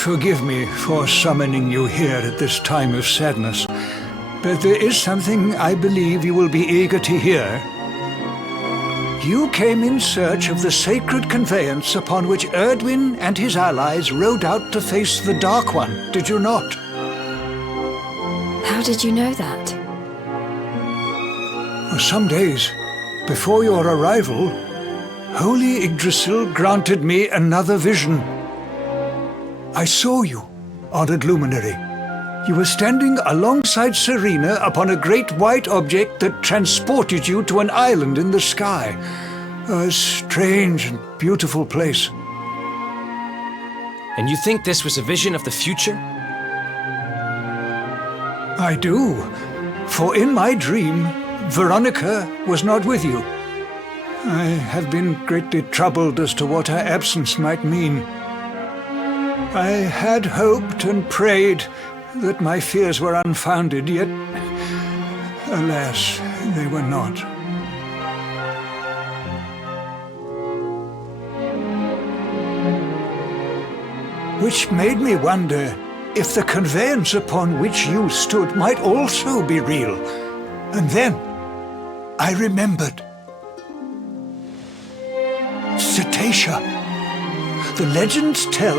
Forgive me for summoning you here at this time of sadness, but there is something I believe you will be eager to hear. You came in search of the sacred conveyance upon which Erdwin and his allies rode out to face the Dark One, did you not? How did you know that? Some days before your arrival, Holy Yggdrasil granted me another vision. I saw you, honored luminary. You were standing alongside Serena upon a great white object that transported you to an island in the sky. A strange and beautiful place. And you think this was a vision of the future? I do, for in my dream, Veronica was not with you. I have been greatly troubled as to what her absence might mean. I had hoped and prayed that my fears were unfounded, yet, alas, they were not. Which made me wonder if the conveyance upon which you stood might also be real. And then I remembered. Cetacea. The legends tell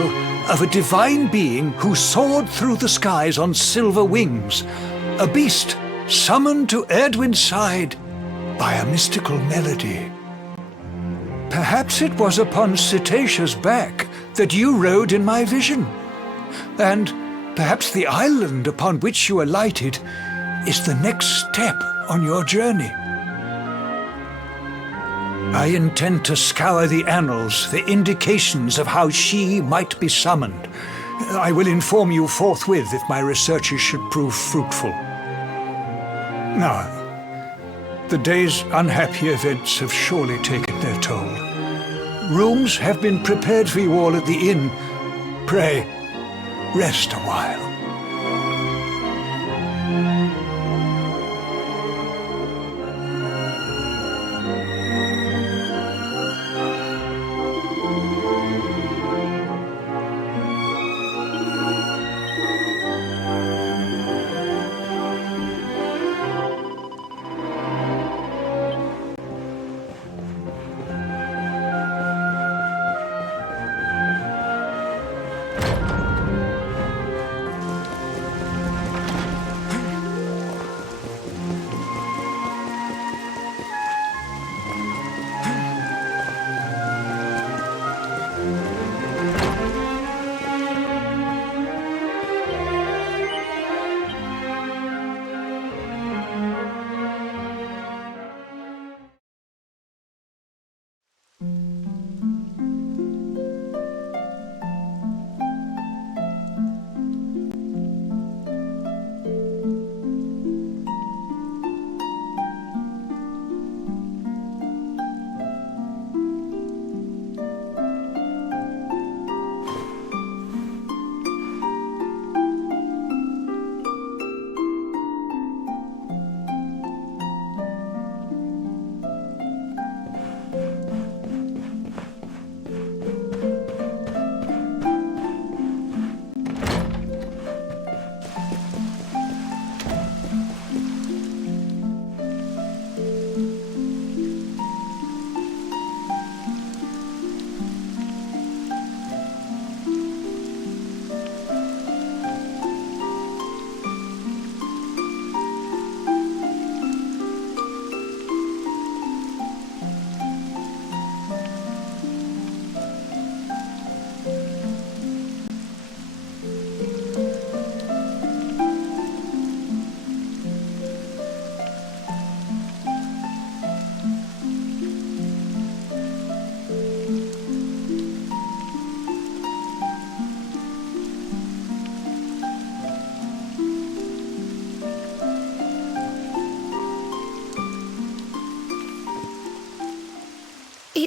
of a divine being who soared through the skies on silver wings, a beast summoned to Erdwin's side by a mystical melody. Perhaps it was upon Cetacea's back that you rode in my vision, and perhaps the island upon which you alighted is the next step on your journey. I intend to scour the annals for indications of how she might be summoned. I will inform you forthwith if my researches should prove fruitful. Now, the day's unhappy events have surely taken their toll. Rooms have been prepared for you all at the inn. Pray, rest a while.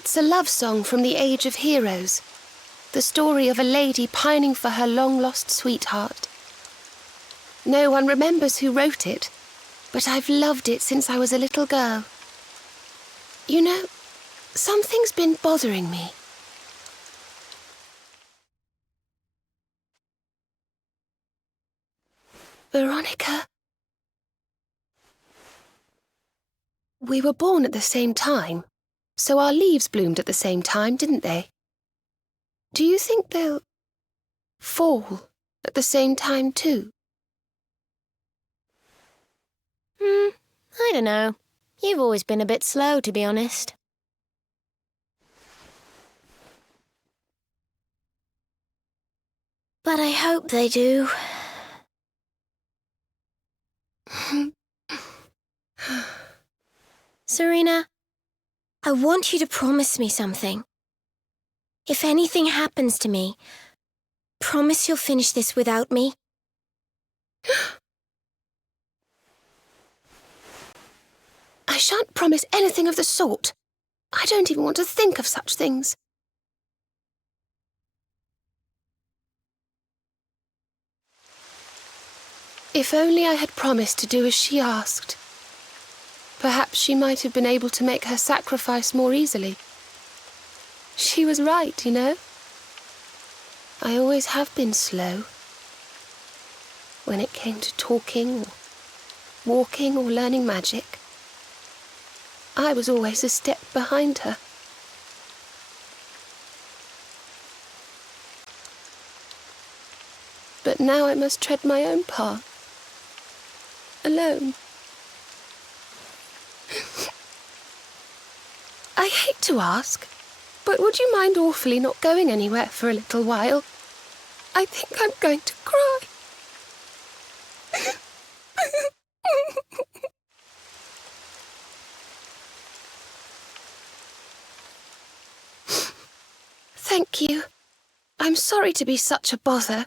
It's a love song from the Age of Heroes. The story of a lady pining for her long-lost sweetheart. No one remembers who wrote it, but I've loved it since I was a little girl. You know, something's been bothering me. Veronica? We were born at the same time, so our leaves bloomed at the same time, didn't they? Do you think they'll fall at the same time too? I don't know. You've always been a bit slow, to be honest. But I hope they do. Serena, I want you to promise me something. If anything happens to me, promise you'll finish this without me. I shan't promise anything of the sort. I don't even want to think of such things. If only I had promised to do as she asked. Perhaps she might have been able to make her sacrifice more easily. She was right, you know. I always have been slow. When it came to talking, or walking, or learning magic, I was always a step behind her. But now I must tread my own path. Alone. I hate to ask, but would you mind awfully not going anywhere for a little while? I think I'm going to cry. Thank you. I'm sorry to be such a bother,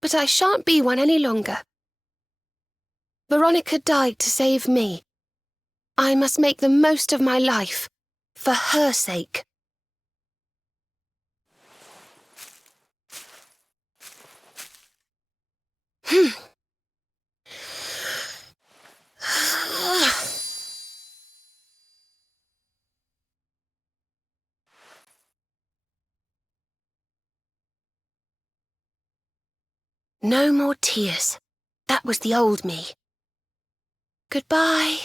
but I shan't be one any longer. Veronica died to save me. I must make the most of my life, for her sake. No more tears. That was the old me. Goodbye.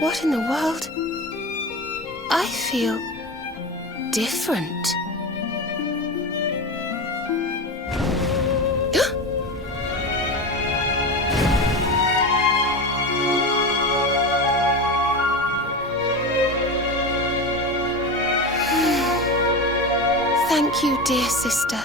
What in the world? I feel different. Thank you, dear sister.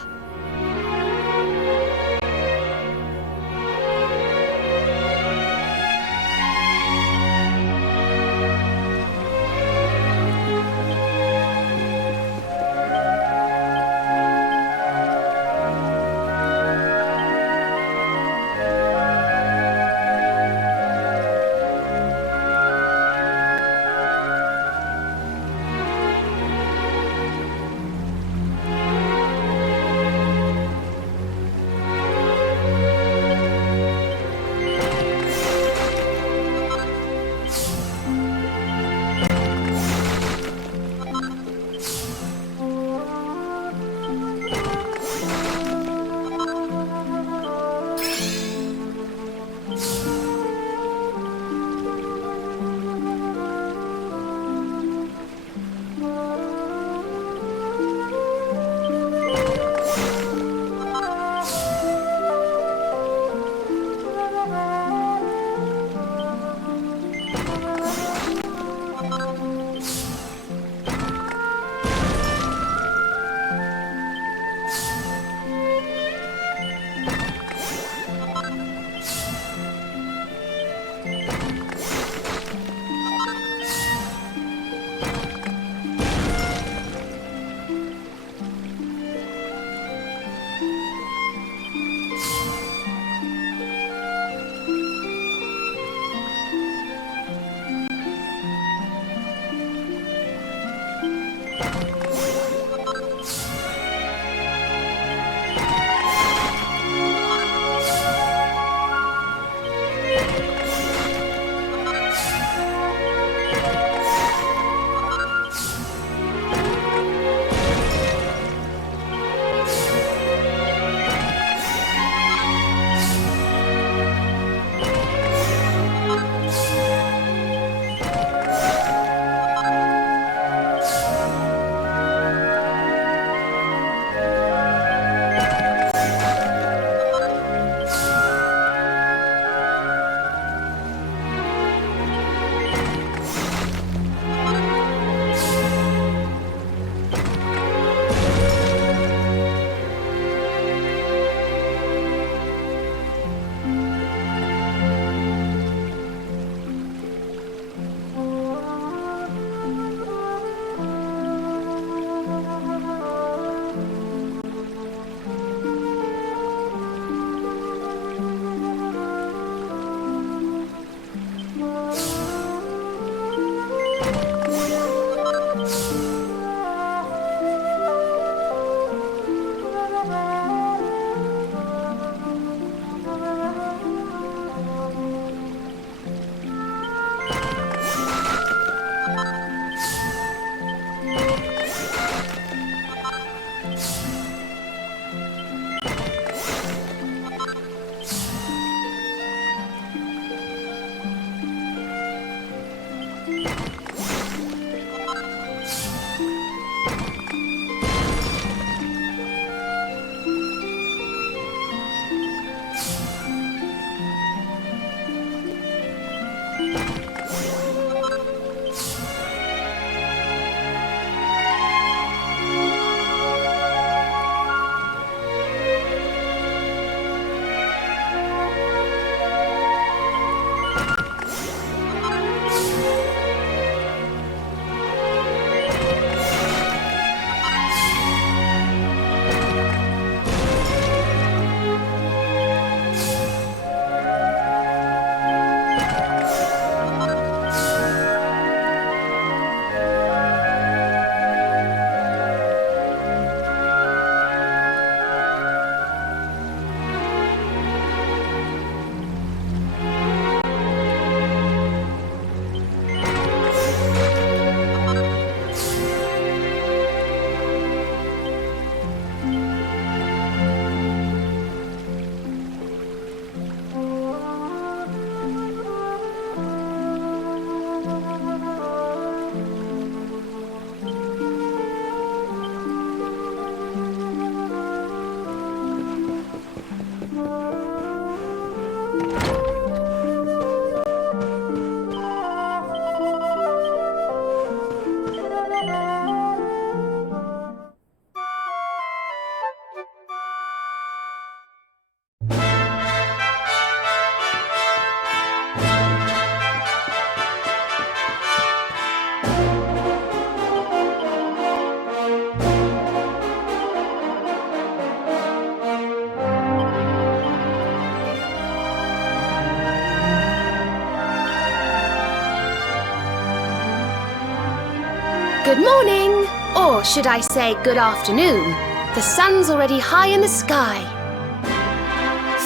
Good morning! Or should I say good afternoon? The sun's already high in the sky.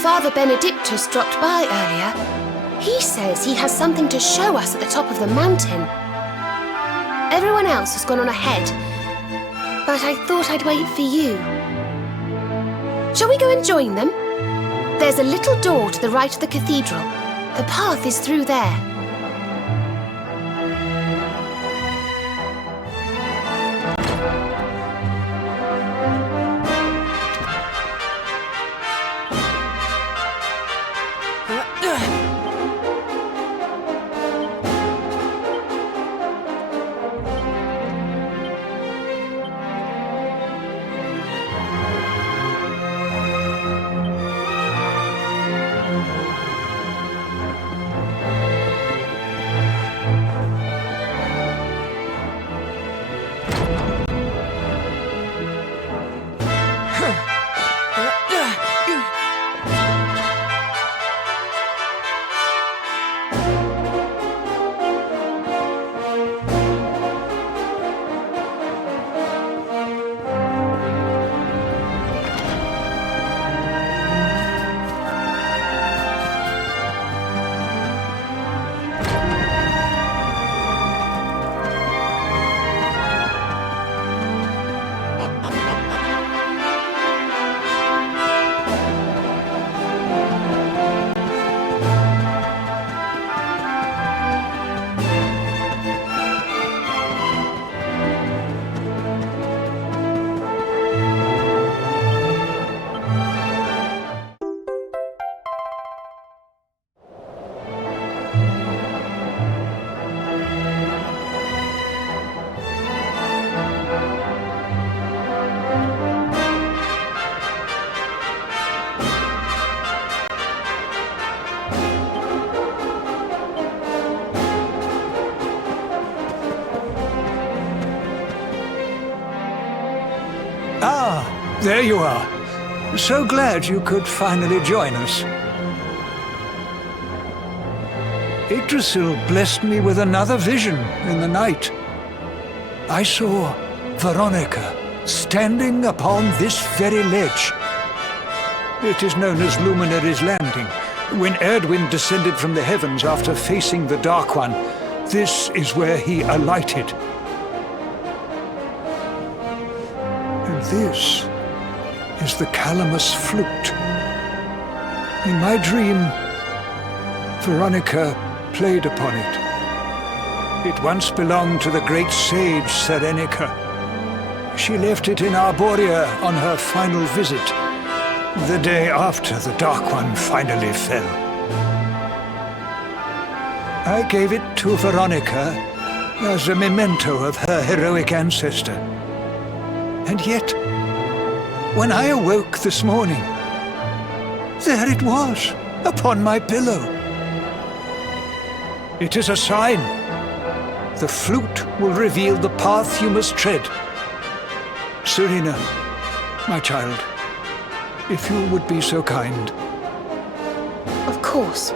Father Benedictus dropped by earlier. He says he has something to show us at the top of the mountain. Everyone else has gone on ahead, but I thought I'd wait for you. Shall we go and join them? There's a little door to the right of the cathedral. The path is through there. There you are. So glad you could finally join us. 𝐸𝐵𝐿 blessed me with another vision in the night. I saw Veronica standing upon this very ledge. It is known as Luminary's Landing. When Erdwin descended from the heavens after facing the Dark One, this is where he alighted. And this is the calamus flute. In my dream, Veronica played upon it. It once belonged to the great sage Serenica. She left it in Arborea on her final visit, the day after the Dark One finally fell. I gave it to Veronica as a memento of her heroic ancestor. And yet, when I awoke this morning, there it was, upon my pillow. It is a sign. The flute will reveal the path you must tread. Serena, my child, if you would be so kind. Of course.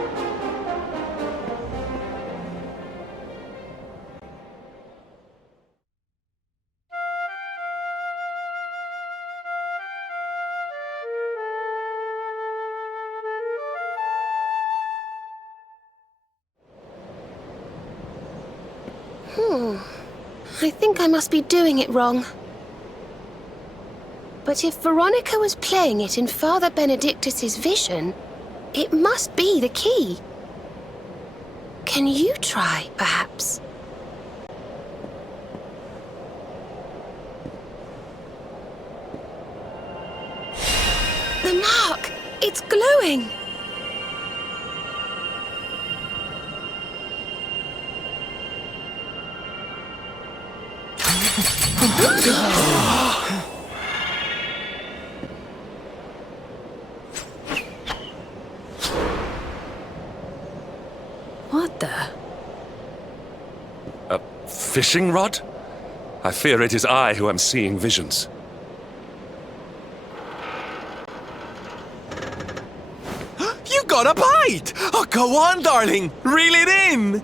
I think I must be doing it wrong. But if Veronica was playing it in Father Benedictus's vision, it must be the key. Can you try, perhaps? The mark! It's glowing! What the? A fishing rod? I fear it is I who am seeing visions. You got a bite! Oh, go on, darling! Reel it in!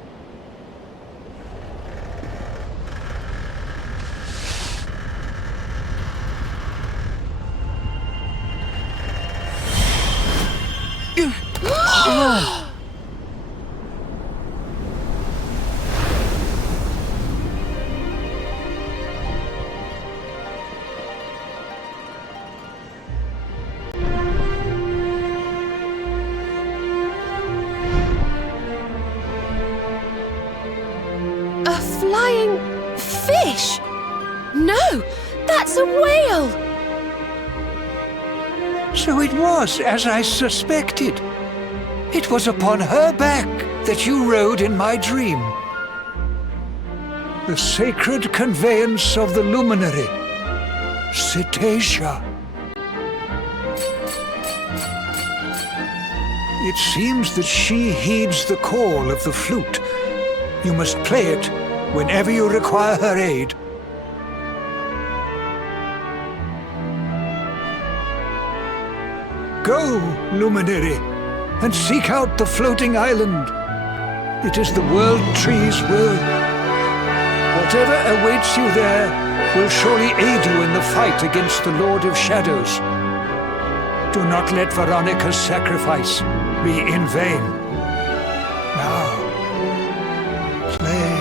So it was as I suspected. It was upon her back that you rode in my dream. The sacred conveyance of the luminary, Cetacea. It seems that she heeds the call of the flute. You must play it whenever you require her aid. Go, luminary, and seek out the floating island. It is the World Tree's will. Whatever awaits you there will surely aid you in the fight against the Lord of Shadows. Do not let Veronica's sacrifice be in vain. Now, play.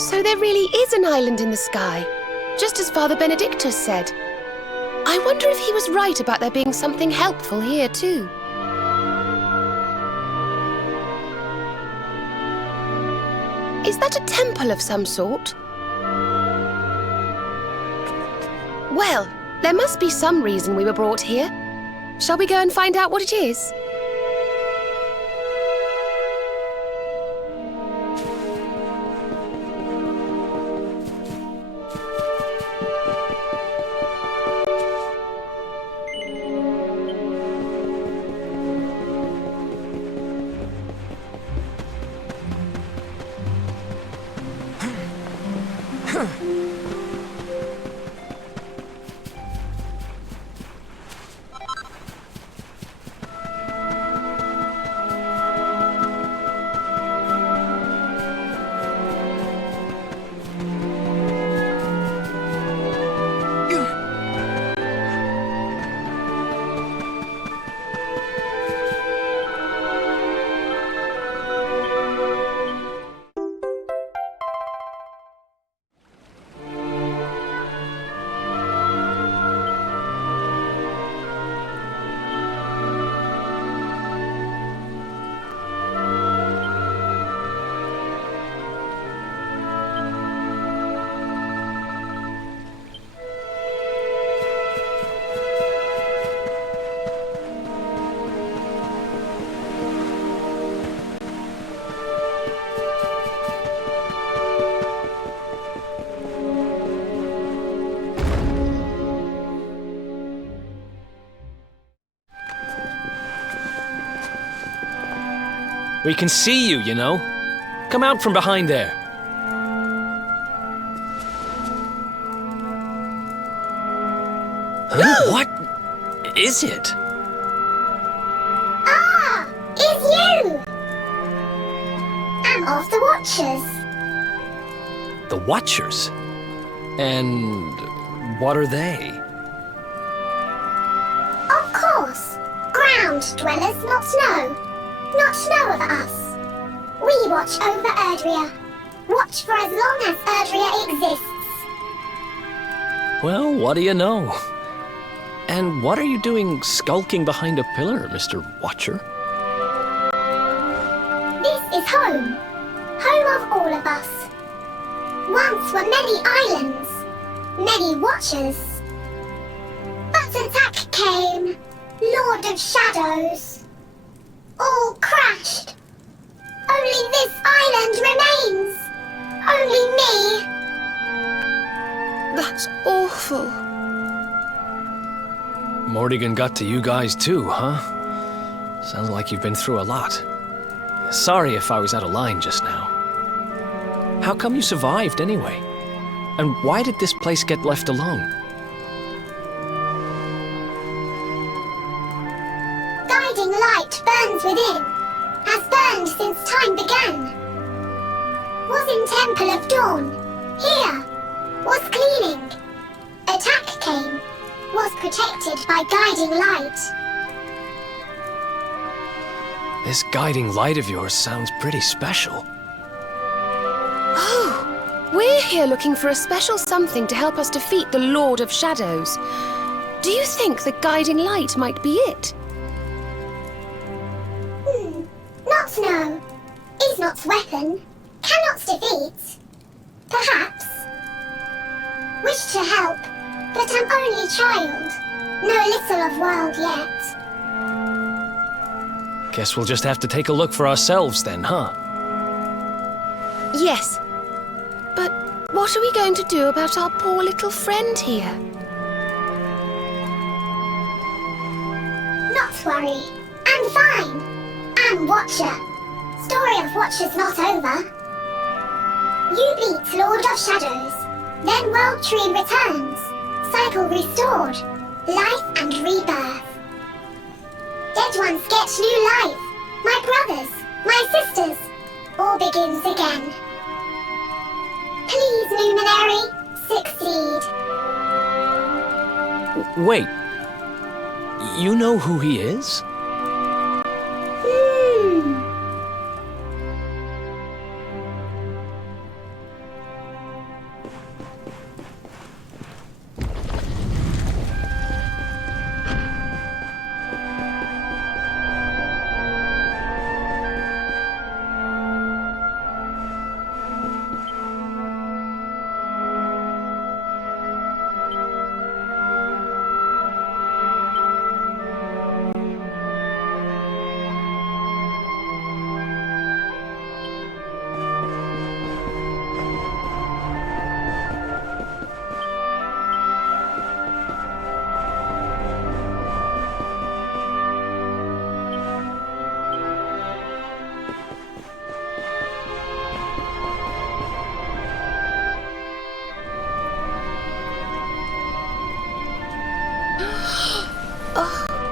So there really is an island in the sky, just as Father Benedictus said. I wonder if he was right about there being something helpful here too. Is that a temple of some sort? Well, there must be some reason we were brought here. Shall we go and find out what it is? We can see you, you know. Come out from behind there. Huh? What is it? Ah! It's you! I'm of the Watchers. The Watchers? And what are they? Of course. Ground dwellers, not snow. Not snow of us. We watch over Erdrea. Watch for as long as Erdrea exists. Well, what do you know? And what are you doing skulking behind a pillar, Mr. Watcher? This is home. Home of all of us. Once were many islands, many watchers. But attack came, Lord of Shadows. All crashed. Only this island remains. Only me. That's awful. Morrigan got to you guys too, huh? Sounds like you've been through a lot. Sorry if I was out of line just now. How come you survived anyway? And why did this place get left alone? Guiding light burns within, has burned since time began. Was in Temple of Dawn, here, was cleaning. Attack came, was protected by guiding light. This guiding light of yours sounds pretty special. Oh, we're here looking for a special something to help us defeat the Lord of Shadows. Do you think the guiding light might be it? Not know. Is not weapon. Cannot defeat. Perhaps. Wish to help, but am only child. Know little of world yet. Guess we'll just have to take a look for ourselves then, huh? Yes. But what are we going to do about our poor little friend here? Not worry. I'm fine. Am Watcher. Story of Watchers not over. You beat Lord of Shadows. Then World Tree returns. Cycle restored. Life and rebirth. Dead ones get new life. My brothers, my sisters. All begins again. Please, Luminary, succeed. Wait. You know who he is?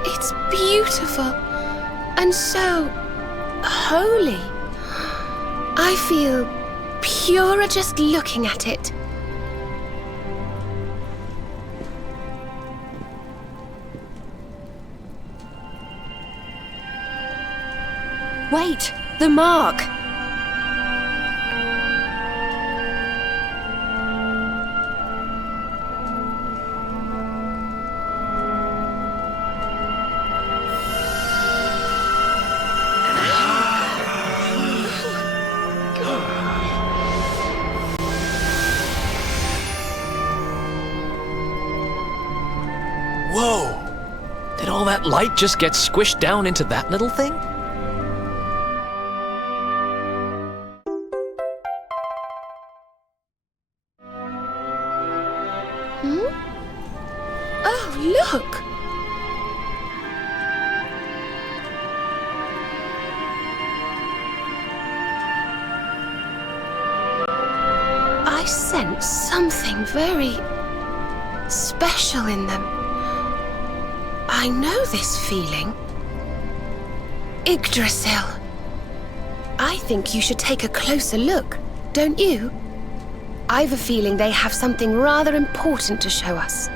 It's beautiful and so holy. I feel purer just looking at it. Wait, the mark! Whoa! Did all that light just get squished down into that little thing? Oh, look! I sense something very special in them. I know this feeling. Yggdrasil. I think you should take a closer look, don't you? I've a feeling they have something rather important to show us.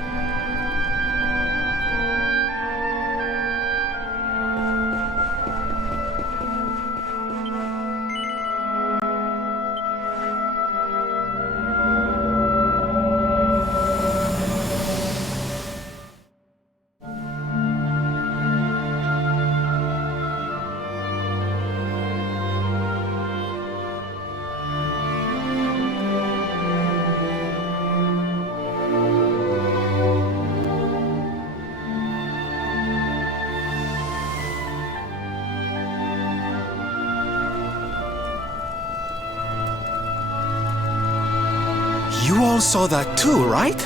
You all saw that too, right?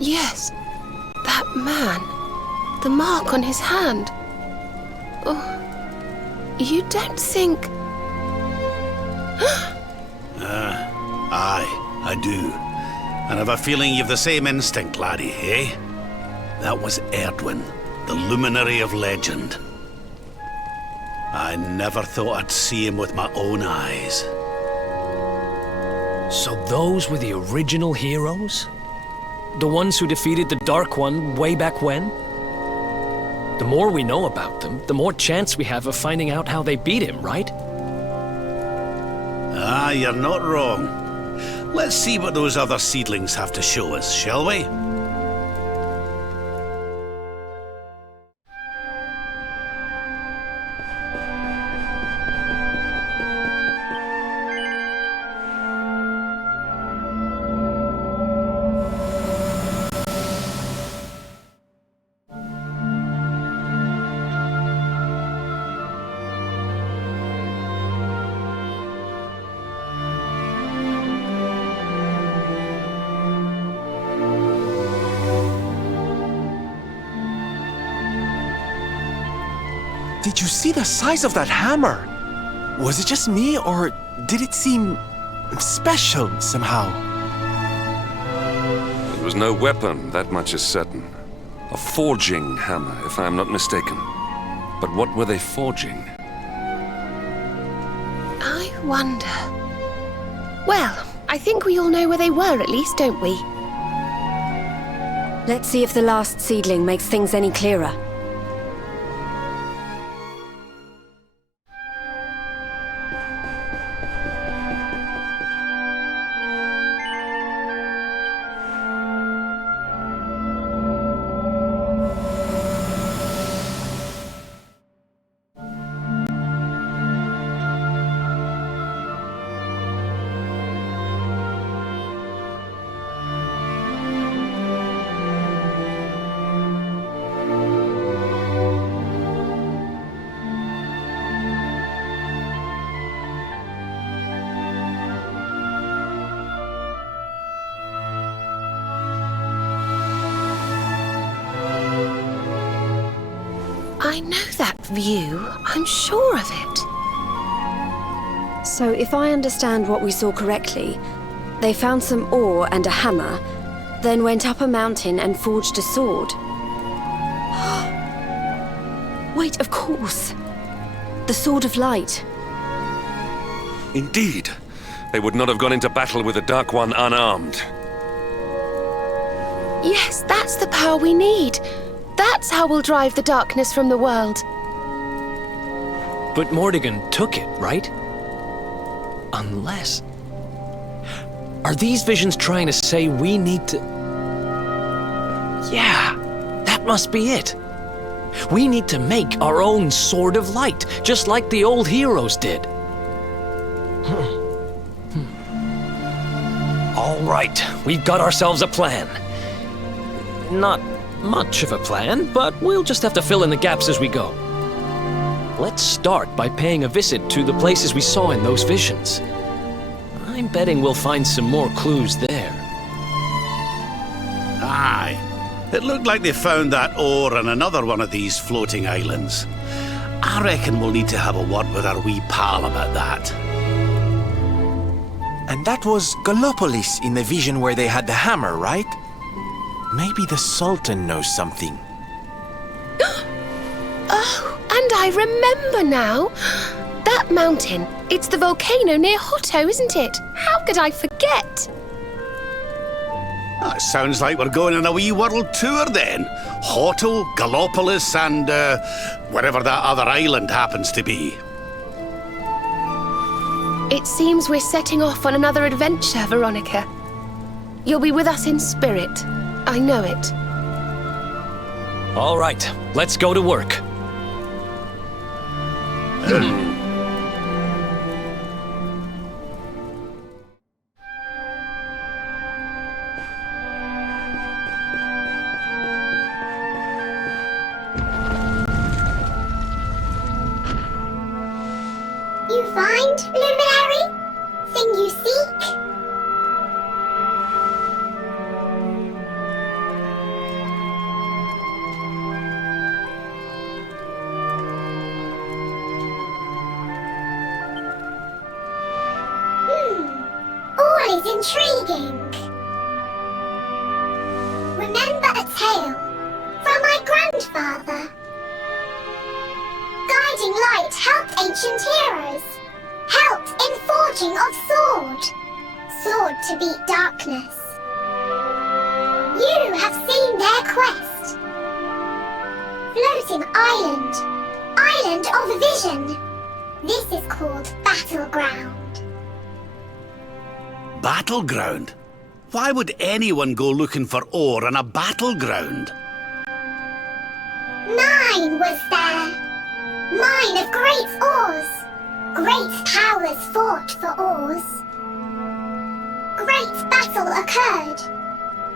Yes, that man. The mark on his hand. Oh, you don't think... Aye, I do. And I've a feeling you've the same instinct, laddie, eh? That was Erdwin, the luminary of legend. I never thought I'd see him with my own eyes. So those were the original heroes? The ones who defeated the Dark One way back when? The more we know about them, the more chance we have of finding out how they beat him, right? Ah, you're not wrong. Let's see what those other seedlings have to show us, shall we? Did you see the size of that hammer? Was it just me, or did it seem special somehow? It was no weapon, that much is certain. A forging hammer, if I am not mistaken. But what were they forging? I wonder... Well, I think we all know where they were at least, don't we? Let's see if the last seedling makes things any clearer. I know that view. I'm sure of it. So if I understand what we saw correctly, they found some ore and a hammer, then went up a mountain and forged a sword. Wait, of course. The Sword of Light. Indeed. They would not have gone into battle with the Dark One unarmed. Yes, that's the power we need. That's how we'll drive the darkness from the world. But Mordegon took it, right? Unless... Are these visions trying to say we need to... Yeah, that must be it. We need to make our own Sword of Light, just like the old heroes did. All right, we've got ourselves a plan. Not much of a plan, but we'll just have to fill in the gaps as we go. Let's start by paying a visit to the places we saw in those visions. I'm betting we'll find some more clues there. Aye. It looked like they found that ore on another one of these floating islands. I reckon we'll need to have a word with our wee pal about that. And that was Gallopolis in the vision where they had the hammer, right? Maybe the Sultan knows something. Oh, and I remember now. That mountain, it's the volcano near Hotto, isn't it? How could I forget? That sounds like we're going on a wee world tour then. Hotto, Gallopolis, and wherever that other island happens to be. It seems we're setting off on another adventure, Veronica. You'll be with us in spirit. I know it. All right, let's go to work. You find, luminary? Thing you seek? intriguing. Remember a tale from my grandfather. Guiding light helped ancient heroes, helped in forging of sword, sword to beat darkness. You have seen their quest. Floating island, island of vision. This is called Battleground. Battleground? Why would anyone go looking for ore on a battleground? Mine was there. Mine of great ores. Great powers fought for ores. Great battle occurred.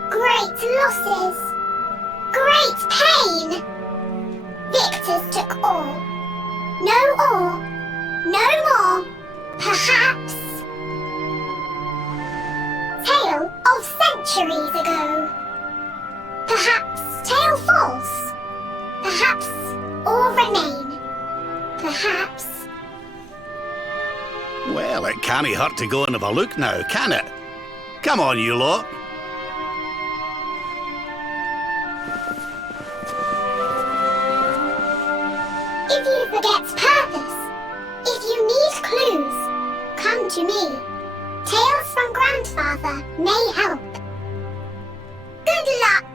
Great losses. Great pain. Victors took all. No ore. No more. Perhaps. Tale of centuries ago. Perhaps tale false. Perhaps or remain. Perhaps. Well, it can't hurt to go and have a look now, can it? Come on, you lot. If you forget purpose, if you need clues, come to me. Tales from Grandfather may help. Good luck!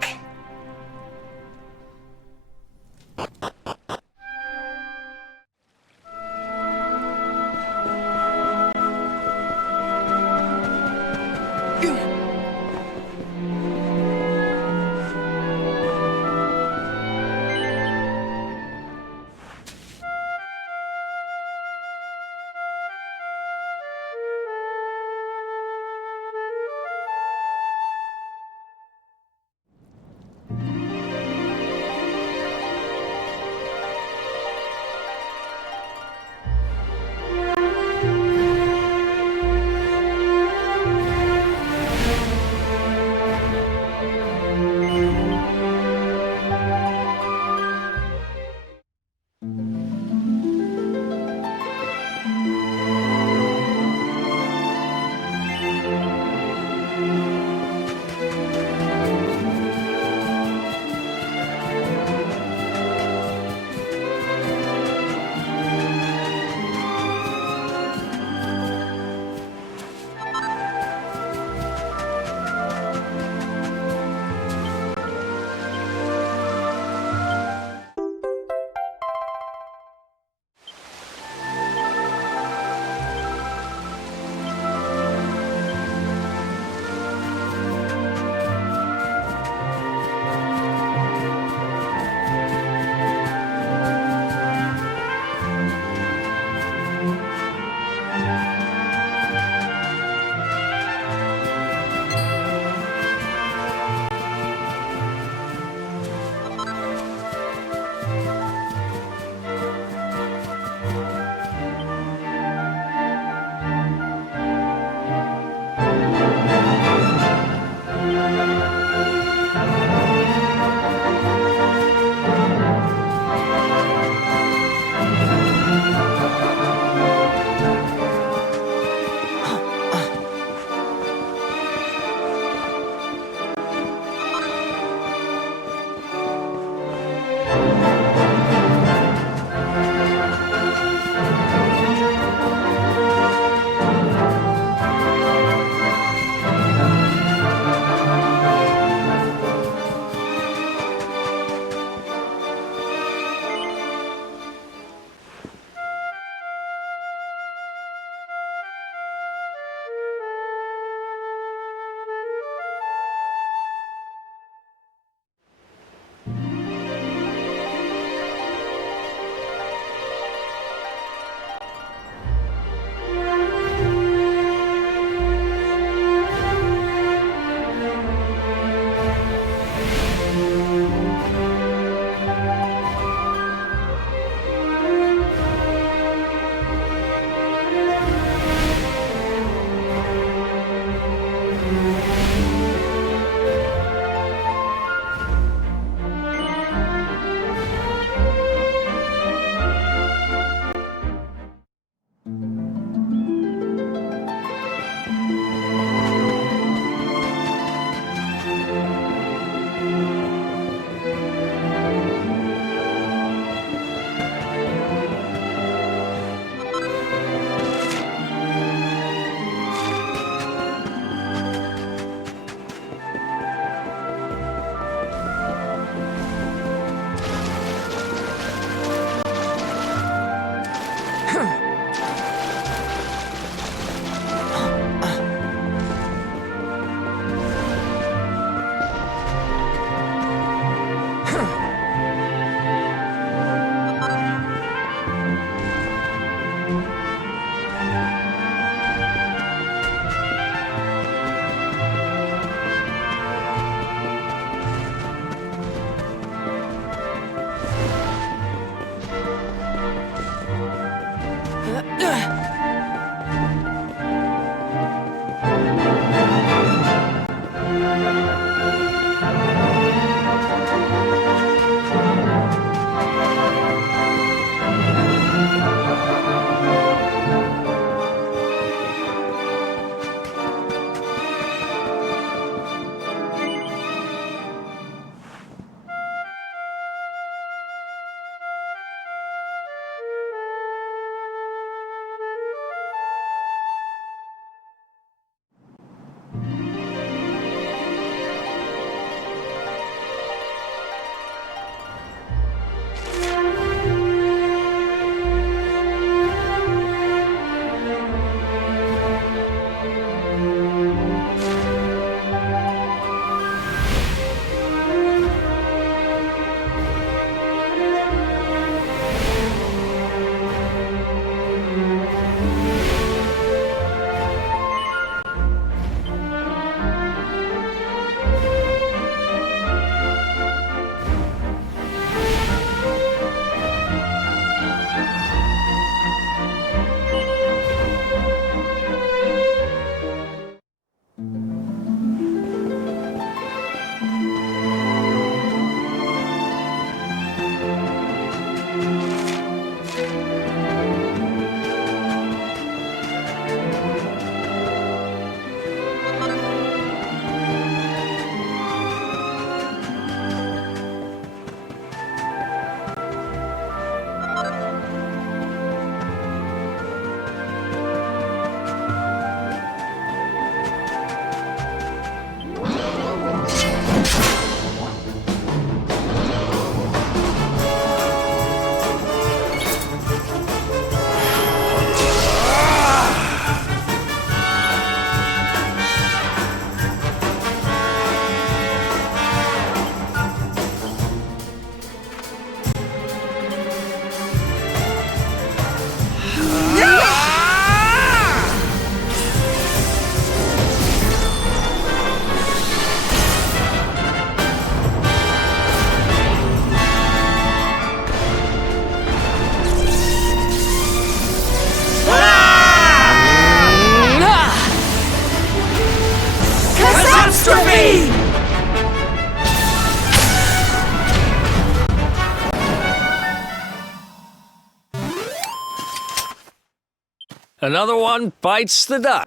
Another one bites the dust.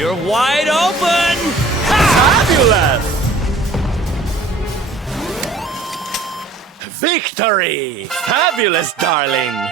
You're wide open! Fabulous! Victory! Fabulous, darling!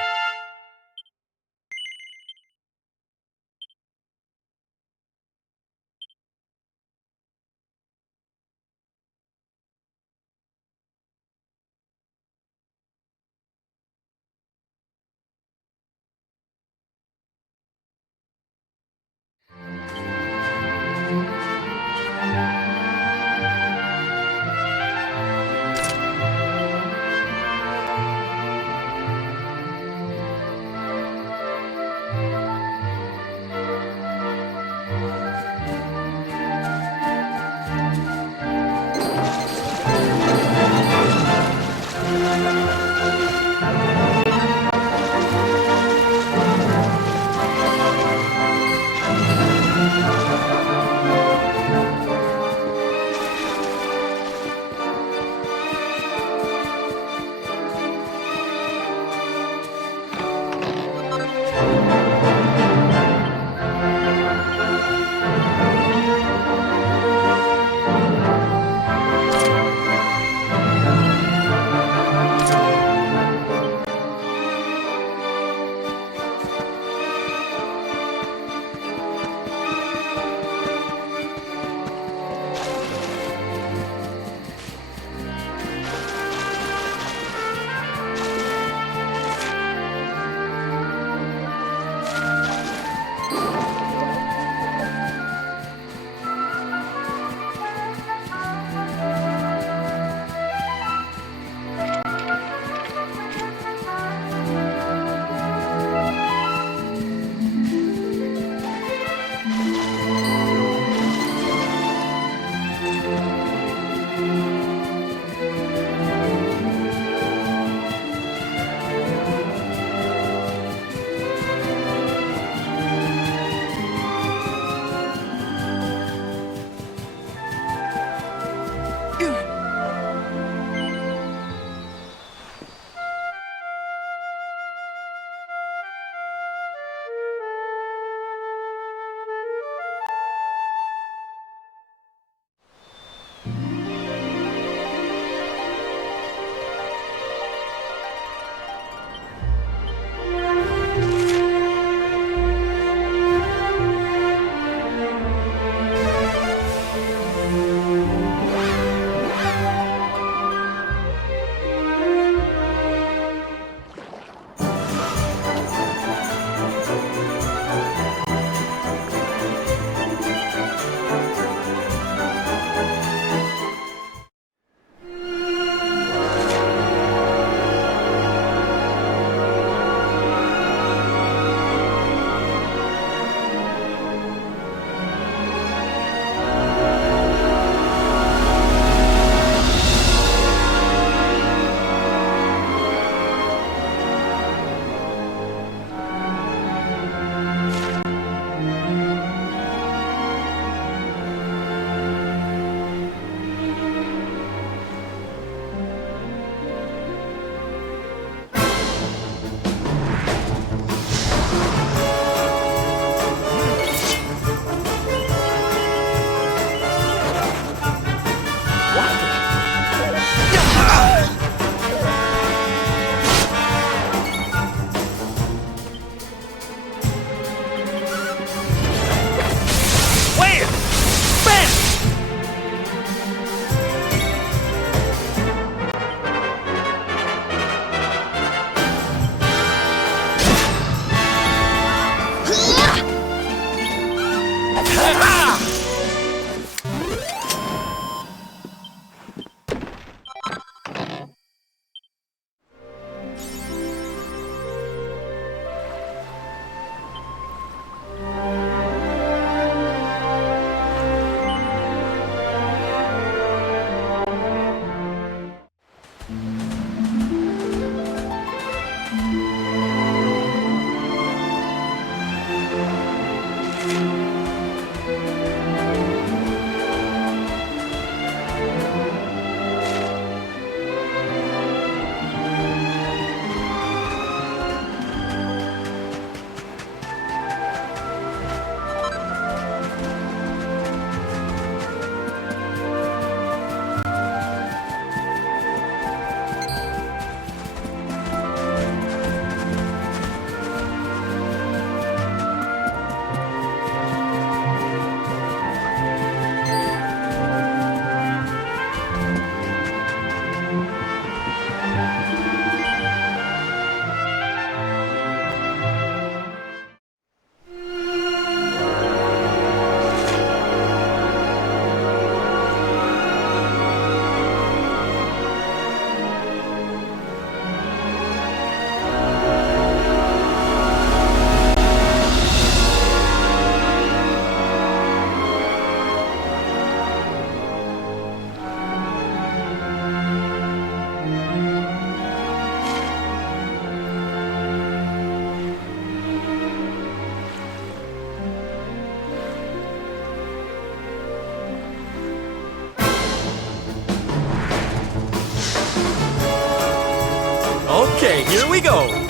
we go!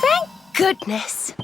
Thank goodness.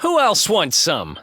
Who else wants some?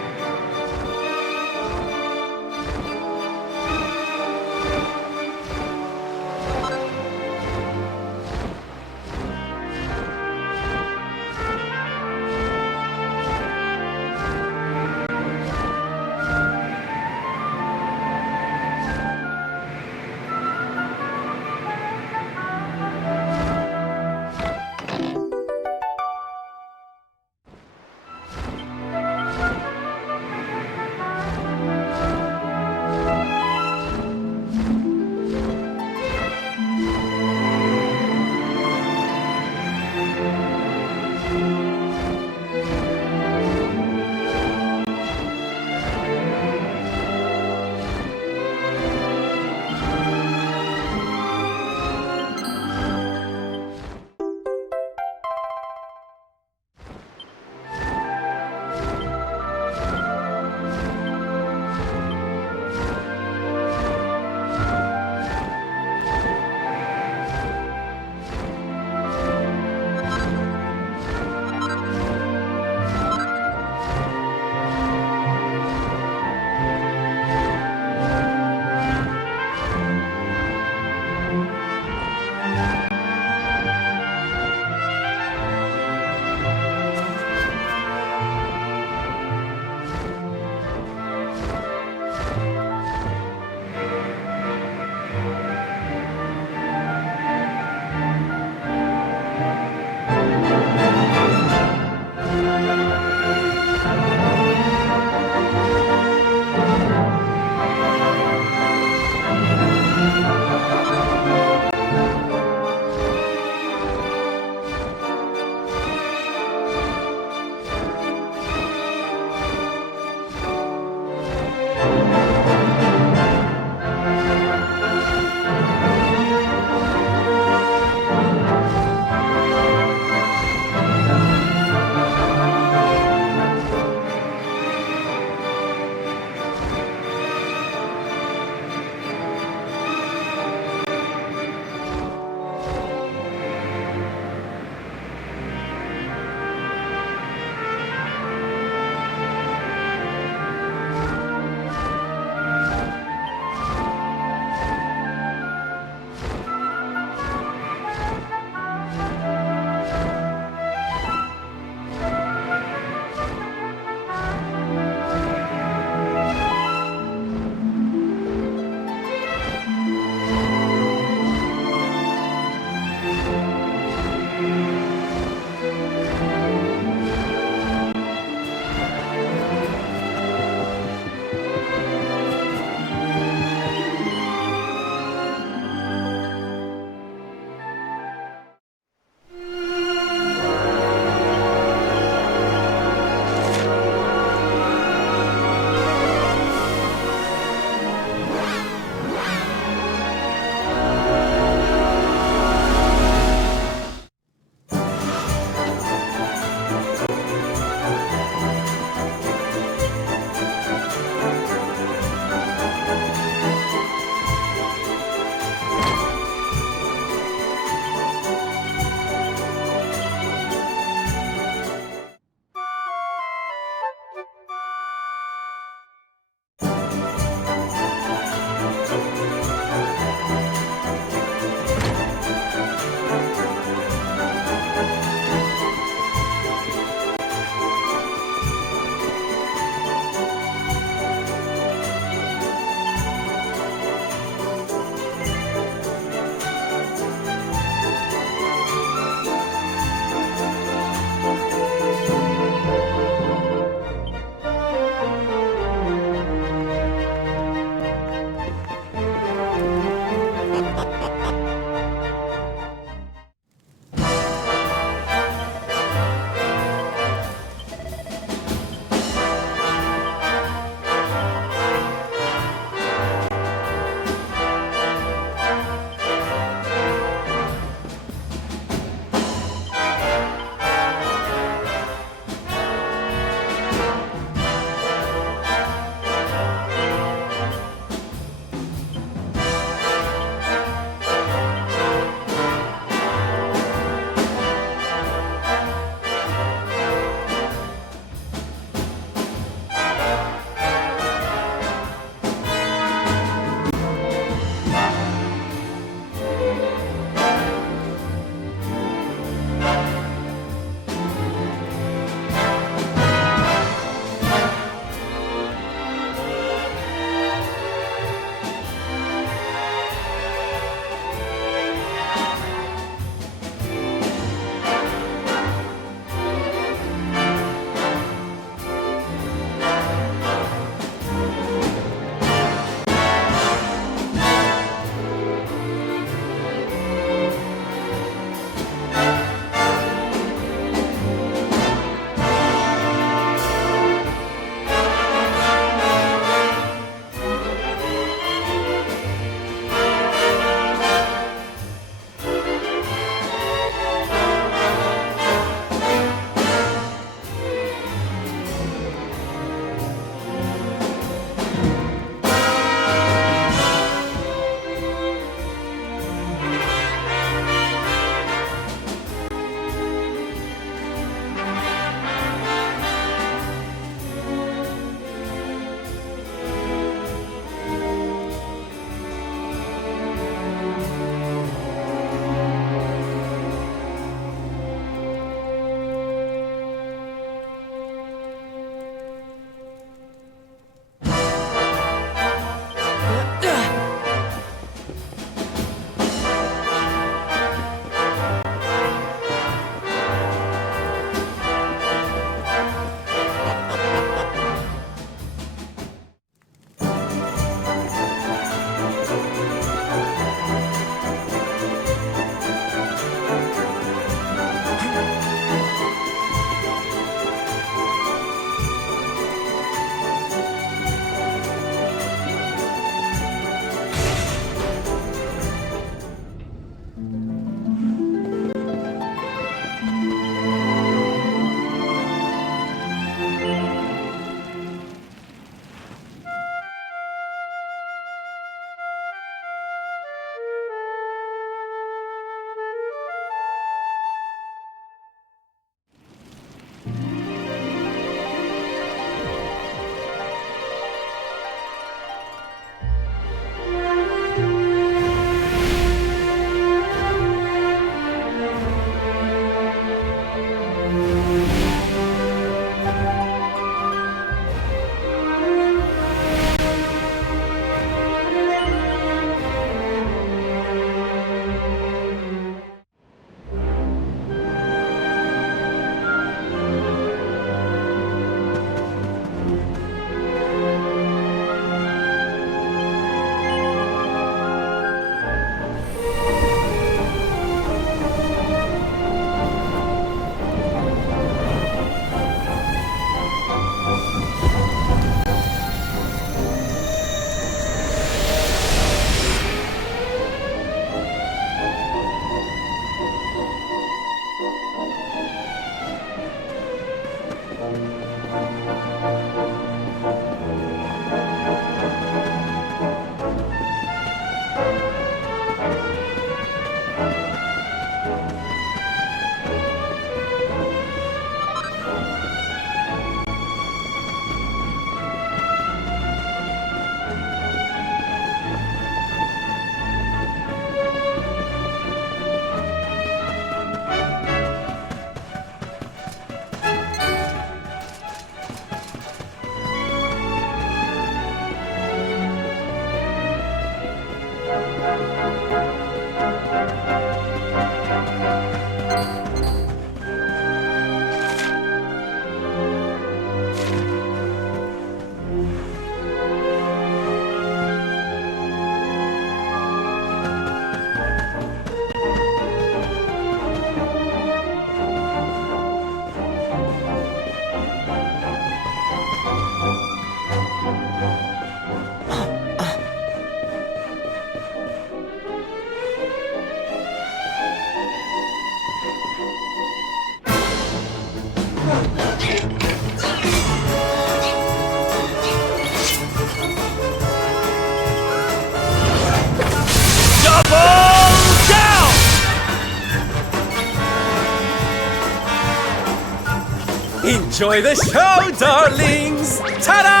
Enjoy the show, darlings! Ta-da!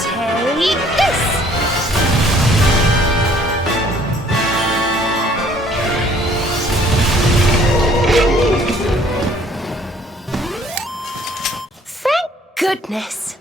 Take this! Thank goodness.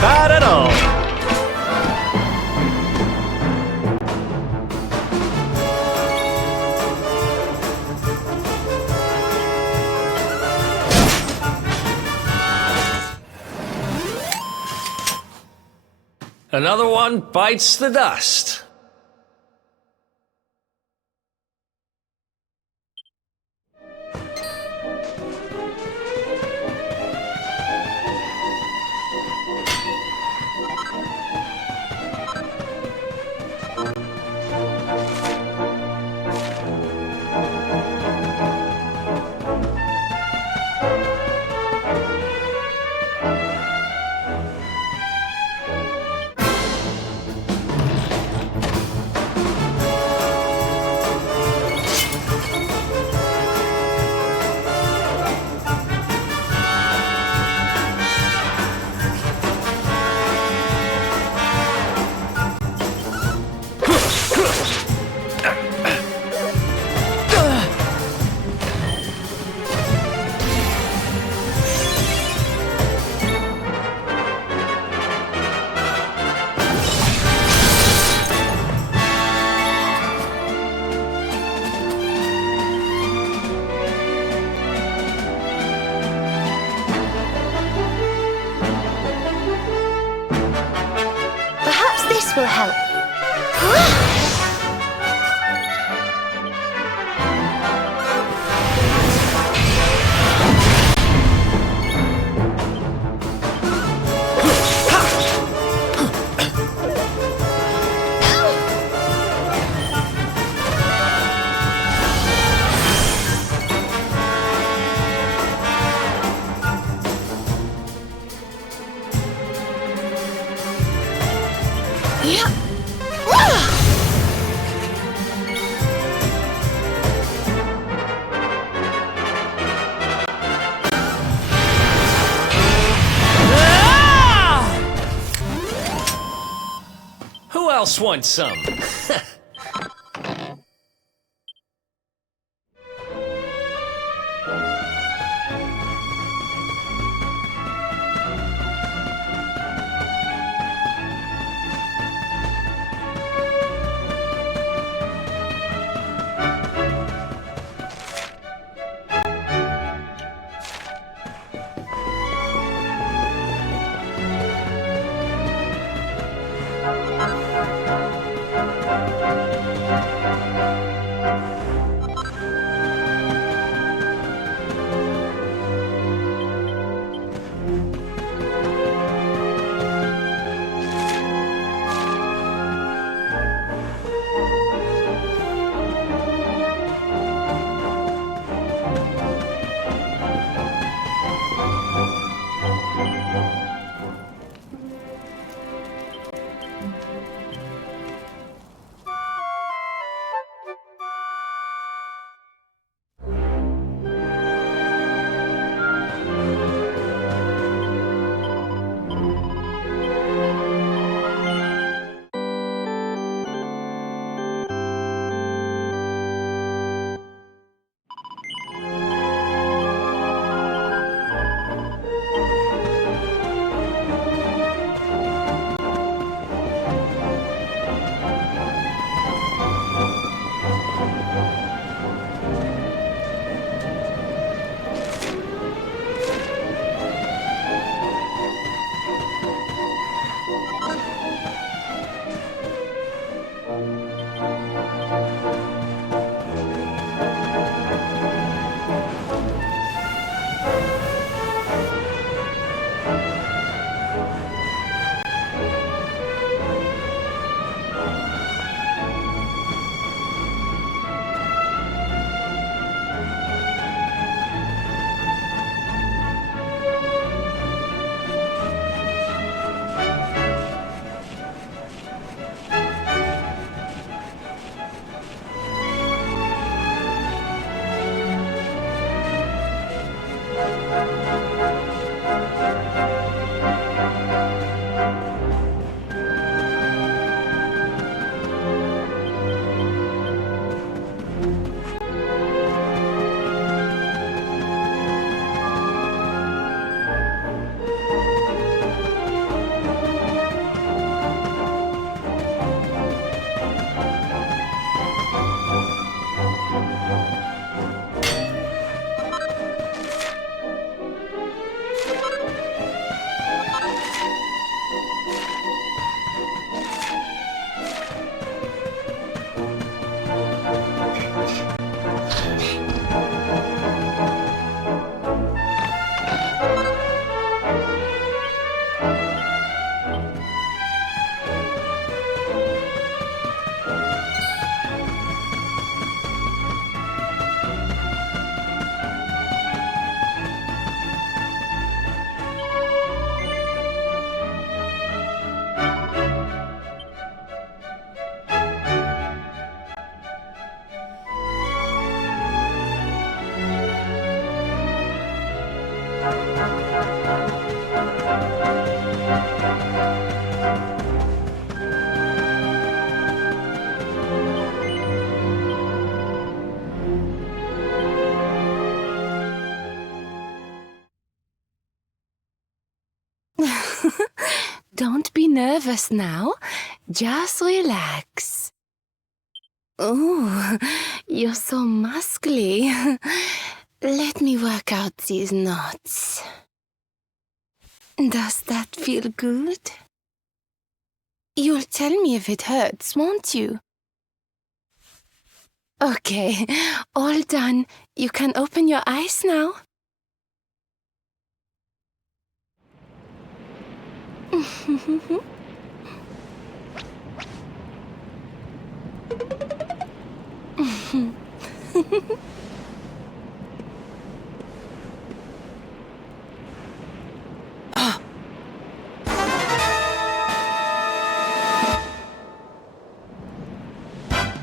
Bad at all. Another one bites the dust. This will help. Who else wants some? Don't be nervous now. Just relax. Oh, you're so muscly. Let me work out these knots. Does that feel good? You'll tell me if it hurts, won't you? Okay, all done. You can open your eyes now.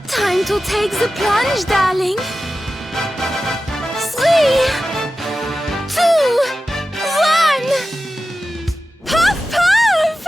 Time to take the plunge, darling. 3, 2, 1. Puff, puff!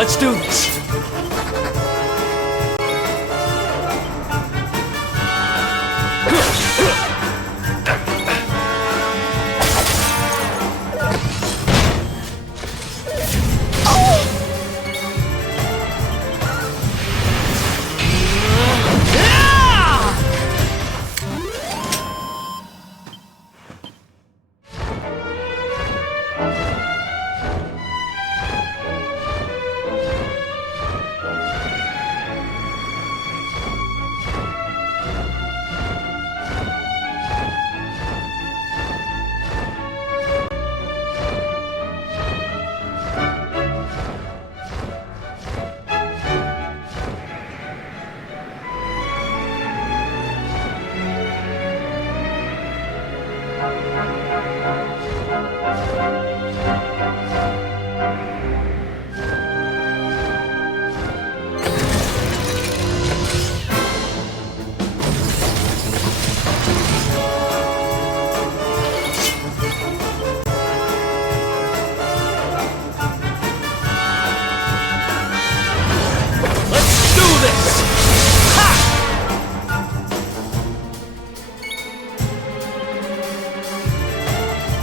Let's do this!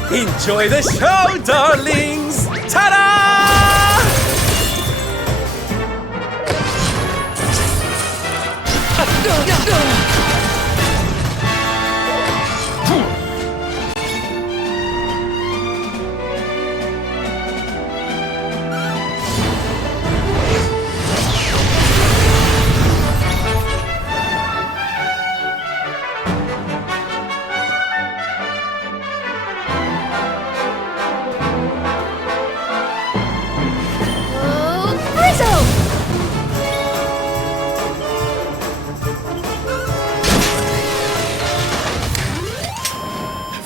Enjoy the show, darlings! Ta-da!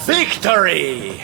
Victory!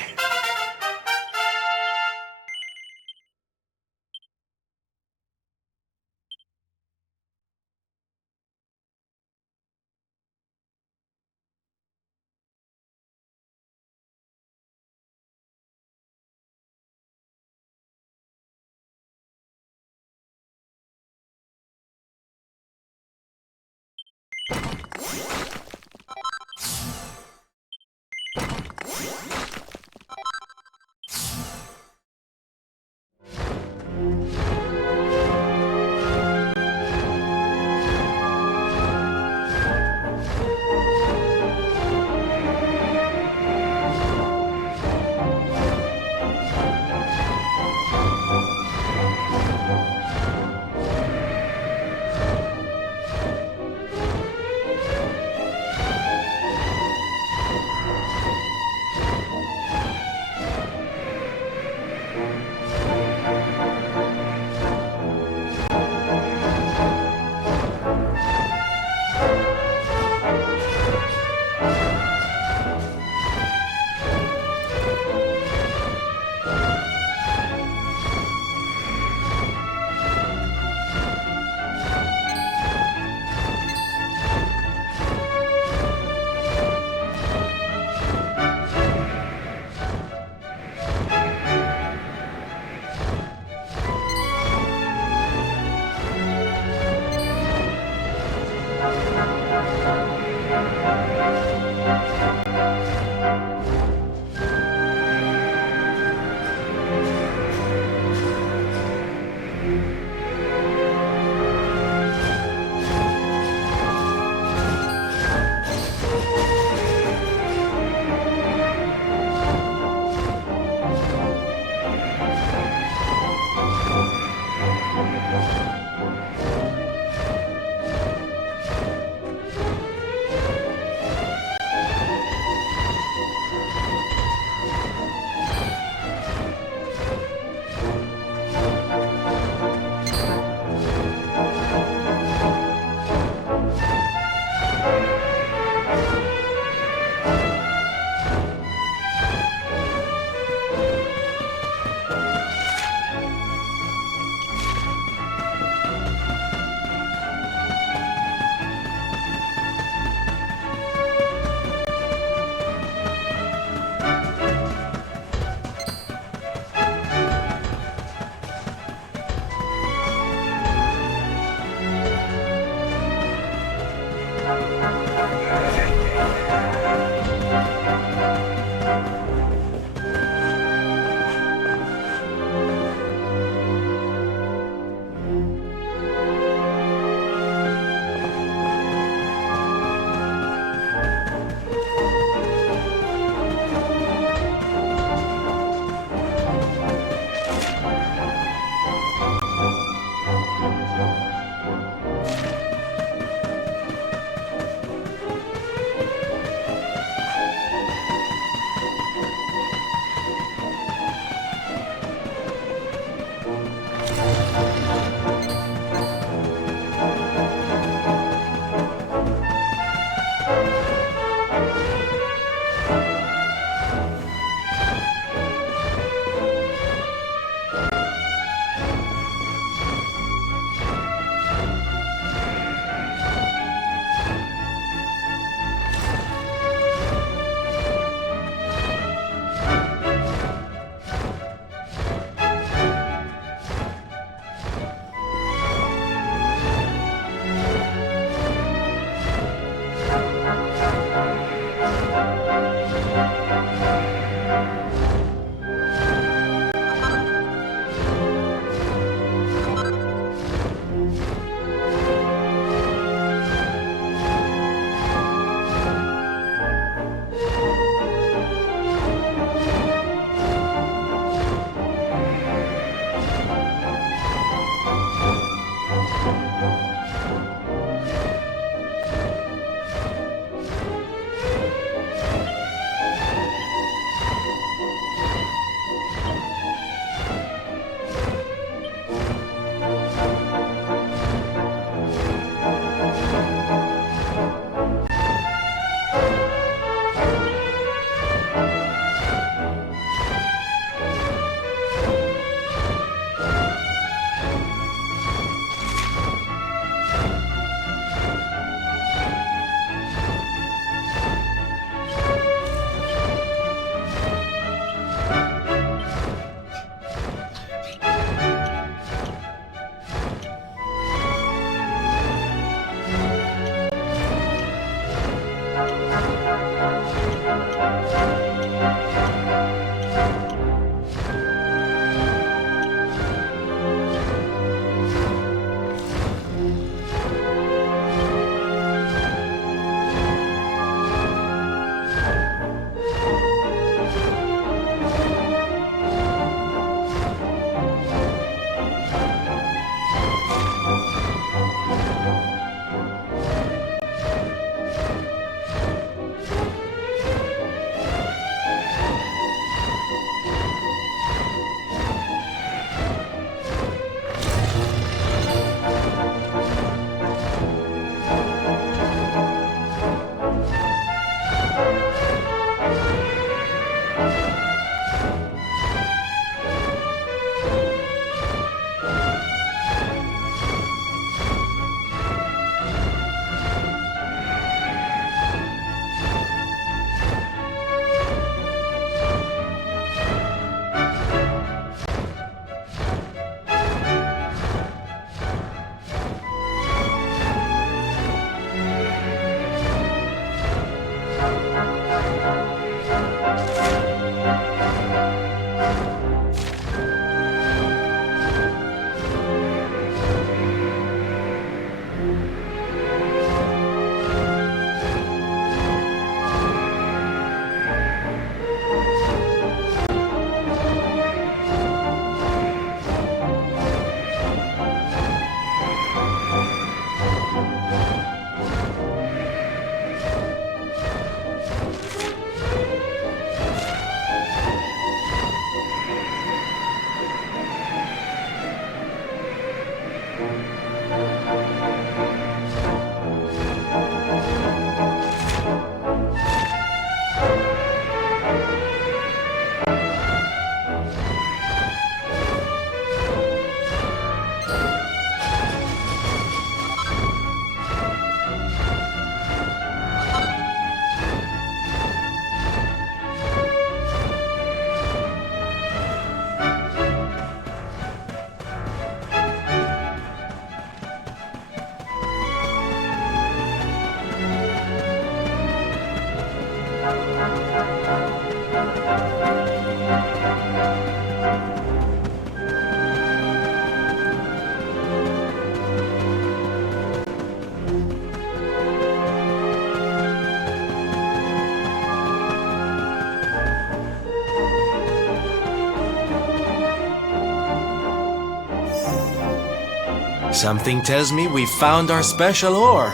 Something tells me we found our special ore.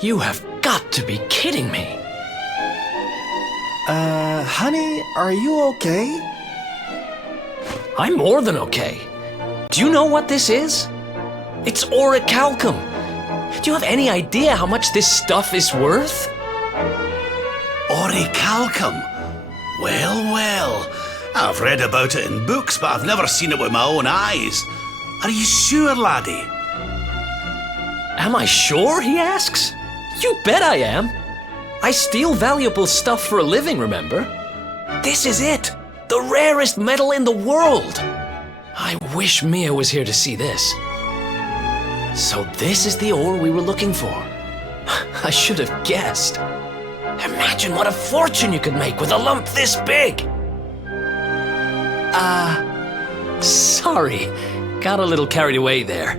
You have got to be kidding me. Honey, are you okay? I'm more than okay. Do you know what this is? It's orichalcum. Do you have any idea how much this stuff is worth? Orichalcum? Well, well. I've read about it in books, but I've never seen it with my own eyes. Are you sure, laddie? Am I sure, he asks? You bet I am. I steal valuable stuff for a living, remember? This is it. The rarest metal in the world. I wish Mia was here to see this. So this is the ore we were looking for. I should have guessed. Imagine what a fortune you could make with a lump this big. Sorry. Got a little carried away there.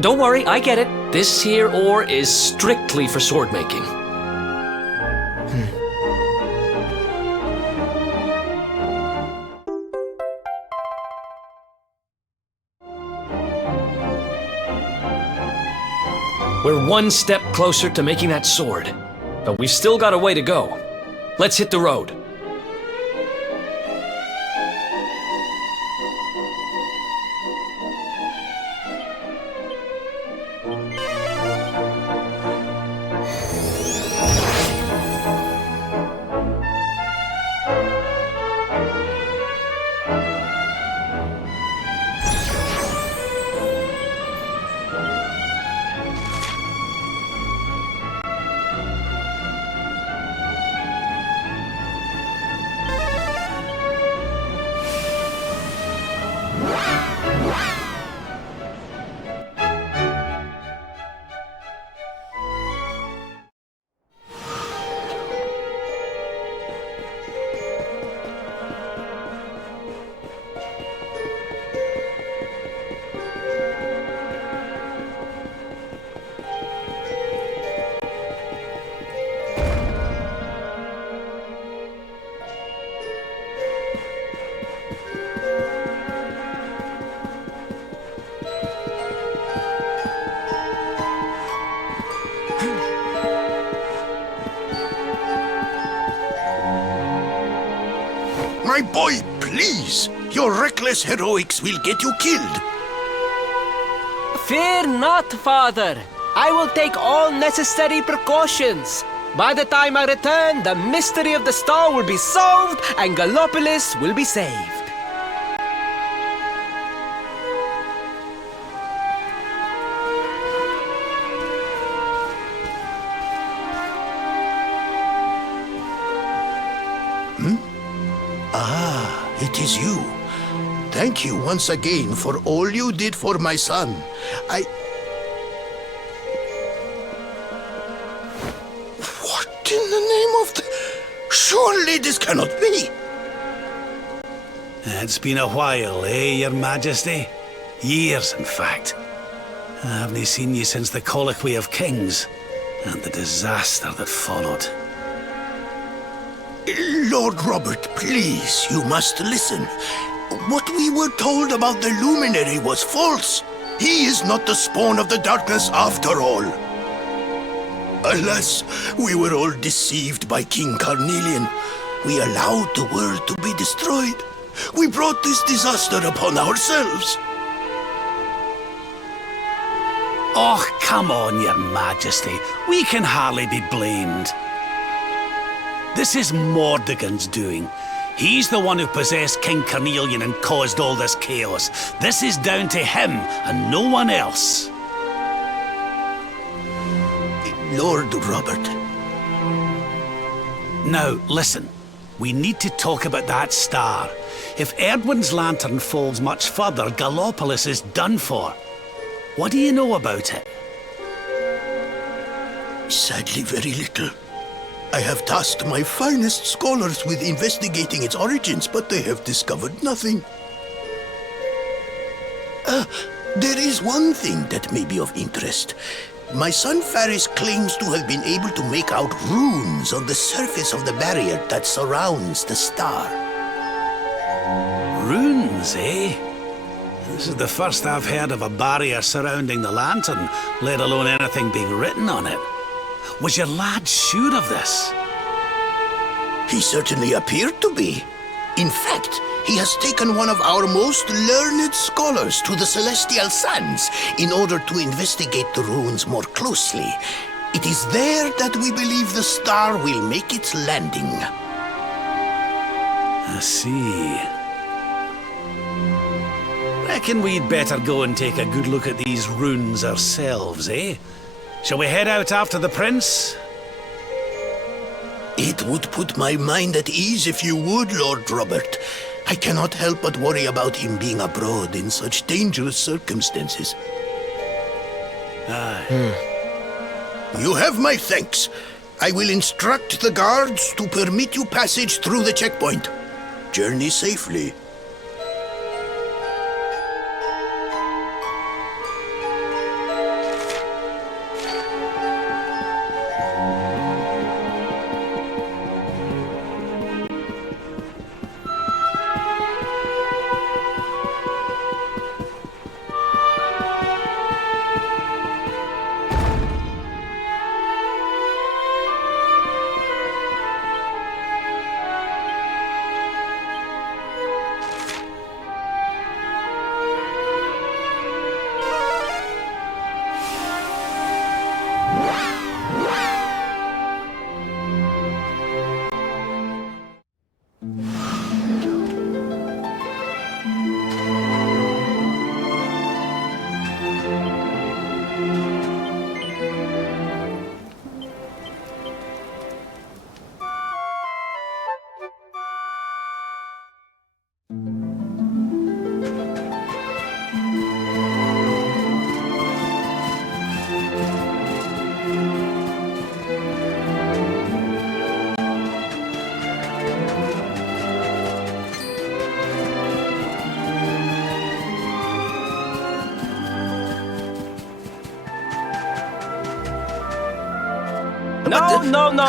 Don't worry, I get it. This here ore is strictly for sword making. We're one step closer to making that sword, but we've still got a way to go. Let's hit the road. My boy, please! Your reckless heroics will get you killed! Fear not, Father. I will take all necessary precautions. By the time I return, the mystery of the star will be solved and Gallopolis will be saved. It is you. Thank you once again for all you did for my son. What in the name of the... Surely this cannot be! It's been a while, Your Majesty? Years, in fact. I haven't seen you since the colloquy of kings and the disaster that followed. Lord Robert, please, you must listen. What we were told about the luminary was false. He is not the spawn of the darkness after all. Alas, we were all deceived by King Carnelian. We allowed the world to be destroyed. We brought this disaster upon ourselves. Oh, come on, Your Majesty. We can hardly be blamed. This is Mordegon's doing. He's the one who possessed King Carnelian and caused all this chaos. This is down to him and no one else. Lord Robert. Now, listen. We need to talk about that star. If Erdwin's lantern falls much further, Gallopolis is done for. What do you know about it? Sadly, very little. I have tasked my finest scholars with investigating its origins, but they have discovered nothing. There is one thing that may be of interest. My son Faris claims to have been able to make out runes on the surface of the barrier that surrounds the star. Runes, eh? This is the first I've heard of a barrier surrounding the lantern, let alone anything being written on it. Was your lad sure of this? He certainly appeared to be. In fact, he has taken one of our most learned scholars to the Celestial Sands in order to investigate the runes more closely. It is there that we believe the star will make its landing. I see. Reckon we'd better go and take a good look at these runes ourselves, eh? Shall we head out after the prince? It would put my mind at ease if you would, Lord Robert. I cannot help but worry about him being abroad in such dangerous circumstances. You have my thanks. I will instruct the guards to permit you passage through the checkpoint. Journey safely.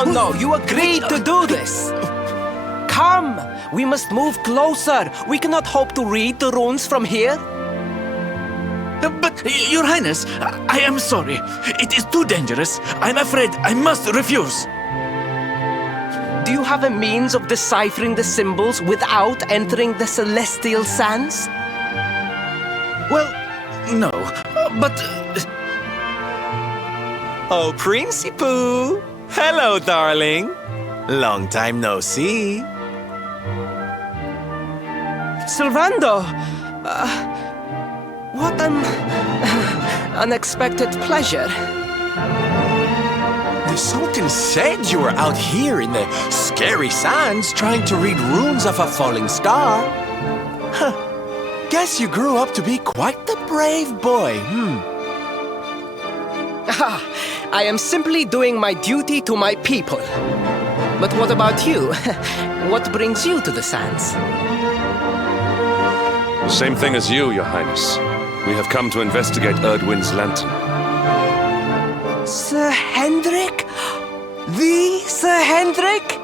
No. You agreed to do this. Come. We must move closer. We cannot hope to read the runes from here. But, Your Highness, I am sorry. It is too dangerous. I'm afraid I must refuse. Do you have a means of deciphering the symbols without entering the Celestial Sands? Well, no. But... Oh, Princey Pooh! Hello, darling! Long time no see. Sylvando! What an... unexpected pleasure. The Sultan said you were out here in the scary sands trying to read runes of a falling star. Huh. Guess you grew up to be quite the brave boy, I am simply doing my duty to my people. But what about you? What brings you to the sands? Same thing as you, Your Highness. We have come to investigate Erdwin's lantern. Sir Hendrik? The Sir Hendrik?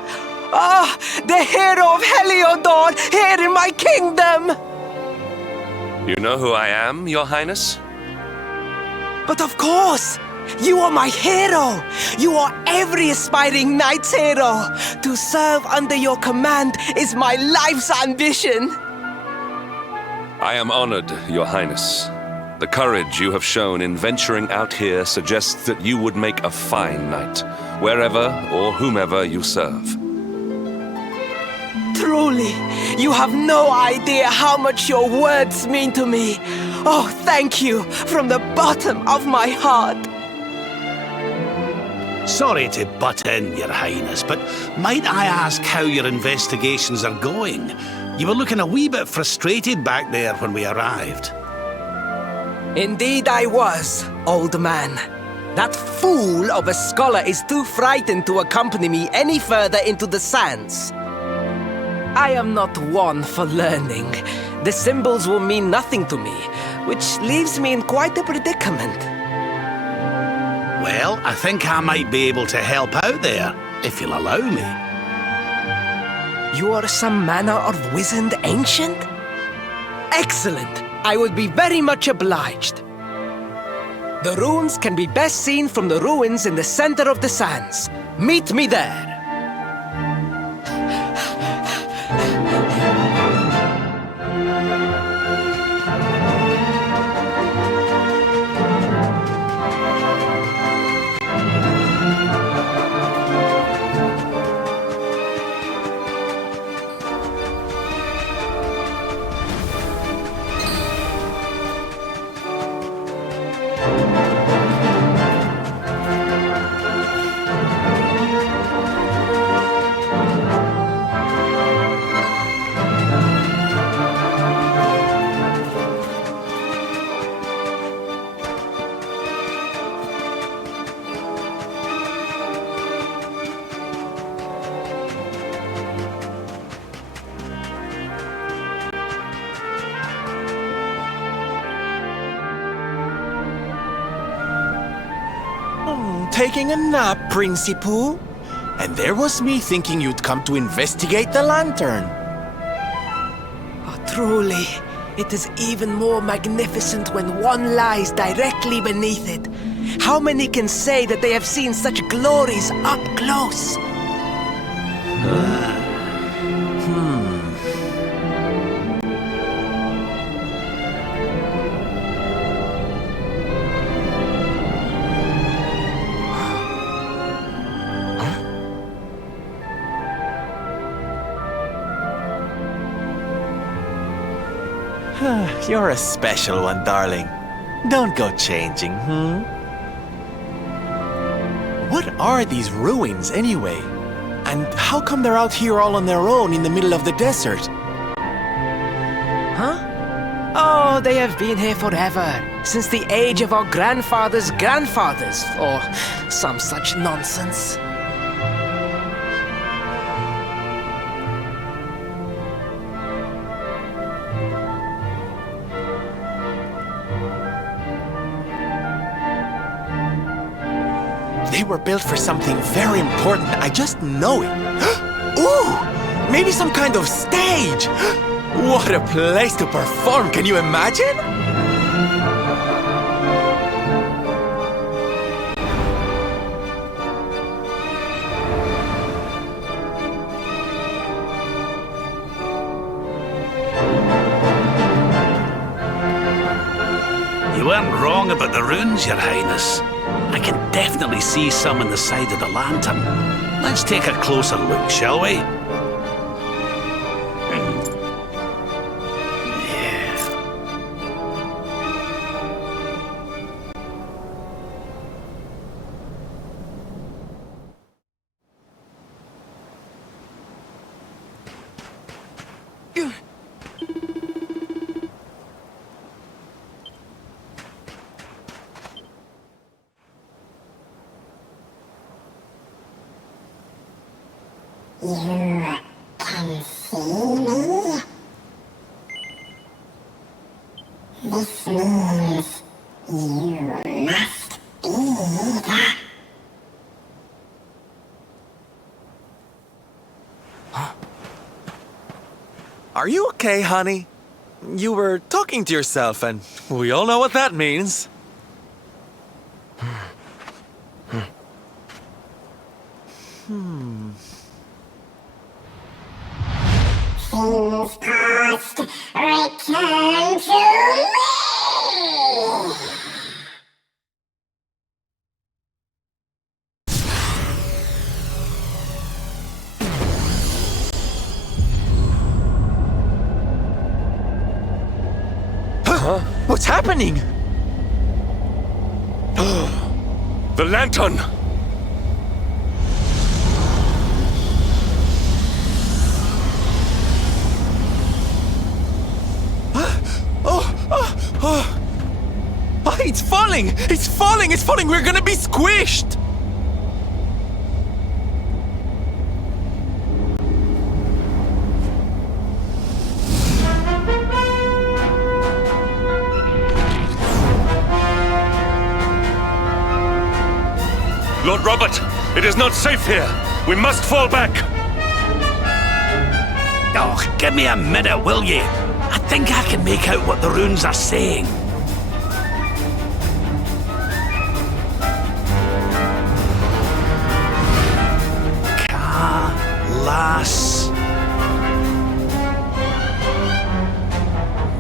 Ah, the hero of Heliodor, here in my kingdom! You know who I am, Your Highness? But of course! You are my hero! You are every aspiring knight's hero! To serve under your command is my life's ambition! I am honored, Your Highness. The courage you have shown in venturing out here suggests that you would make a fine knight, wherever or whomever you serve. Truly, you have no idea how much your words mean to me. Oh, thank you from the bottom of my heart. Sorry to butt in, Your Highness, but might I ask how your investigations are going? You were looking a wee bit frustrated back there when we arrived. Indeed I was, old man. That fool of a scholar is too frightened to accompany me any further into the sands. I am not one for learning. The symbols will mean nothing to me, which leaves me in quite a predicament. Well, I think I might be able to help out there, if you'll allow me. You are some manner of wizened ancient? Excellent! I would be very much obliged. The runes can be best seen from the ruins in the center of the sands. Meet me there. Taking a nap, Principal? And there was me thinking you'd come to investigate the lantern. Oh, truly, it is even more magnificent when one lies directly beneath it. How many can say that they have seen such glories up close? You're a special one, darling. Don't go changing, What are these ruins, anyway? And how come they're out here all on their own in the middle of the desert? Huh? Oh, they have been here forever, since the age of our grandfathers' grandfathers, or some such nonsense. They were built for something very important. I just know it. Ooh! Maybe some kind of stage! What a place to perform! Can you imagine? You weren't wrong about the runes, Your Highness. I can definitely see some on the side of the lantern. Let's take a closer look, shall we? You can see me? This means you must be the... Are you okay, honey? You were talking to yourself, and we all know what that means. Things past, return to me! Huh? What's happening? The lantern! Oh, it's falling! falling! It's falling! It's falling! We're gonna be squished! Lord Robert, it is not safe here. We must fall back. Oh, give me a minute, will ye? I think I can make out what the runes are saying. Las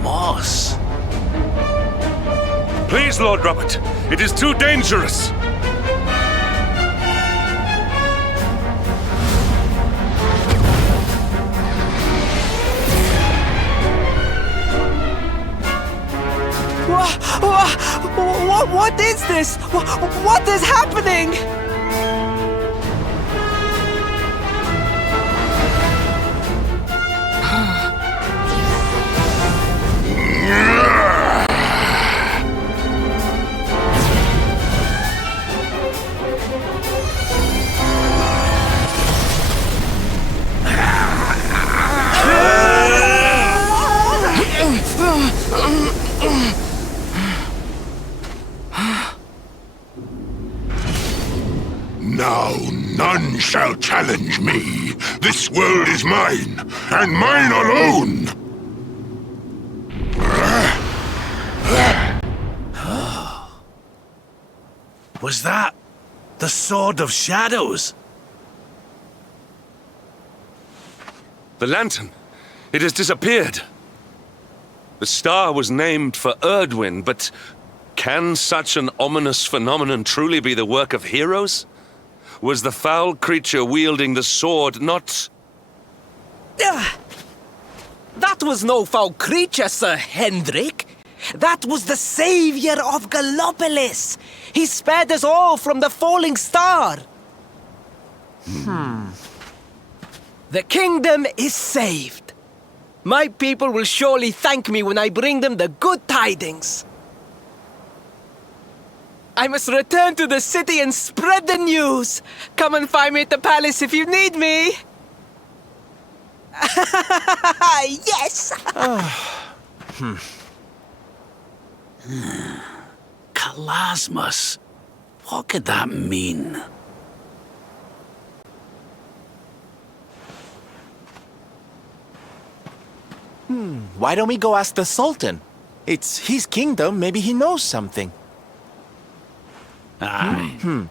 Moss. Please, Lord Robert, it is too dangerous. What is this? What is happening? Now none shall challenge me. This world is mine, and mine alone. Was that the Sword of Shadows? The lantern. It has disappeared. The star was named for Erdwin, but can such an ominous phenomenon truly be the work of heroes? Was the foul creature wielding the sword not... That was no foul creature, Sir Hendrik. That was the savior of Gallopolis. He spared us all from the falling star. The kingdom is saved. My people will surely thank me when I bring them the good tidings. I must return to the city and spread the news. Come and find me at the palace if you need me. Yes! Kalasmus. What could that mean? Why don't we go ask the Sultan? It's his kingdom, maybe he knows something. Aye.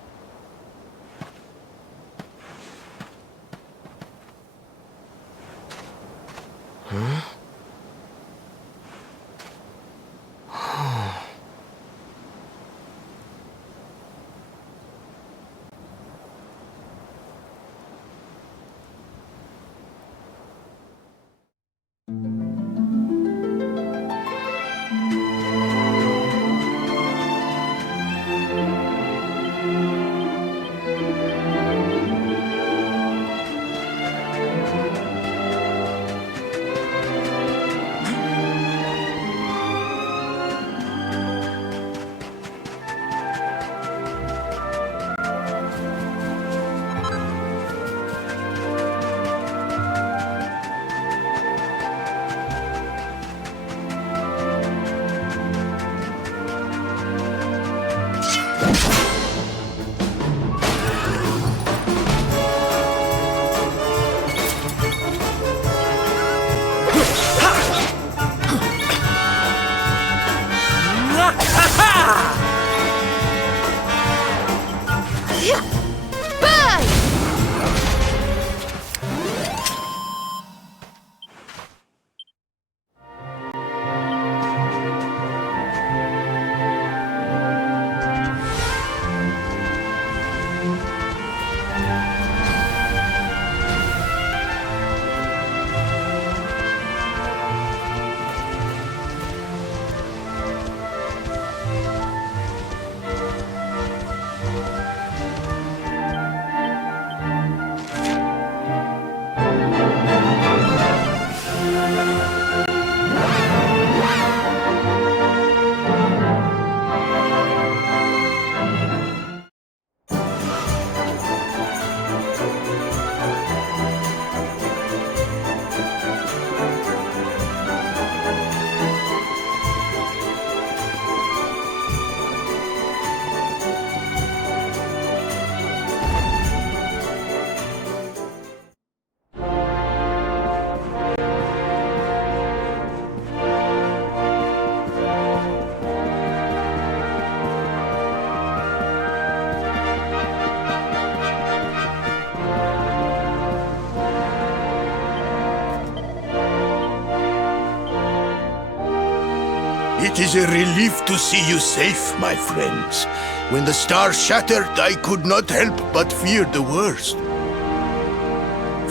It is a relief to see you safe, my friends. When the star shattered, I could not help but fear the worst.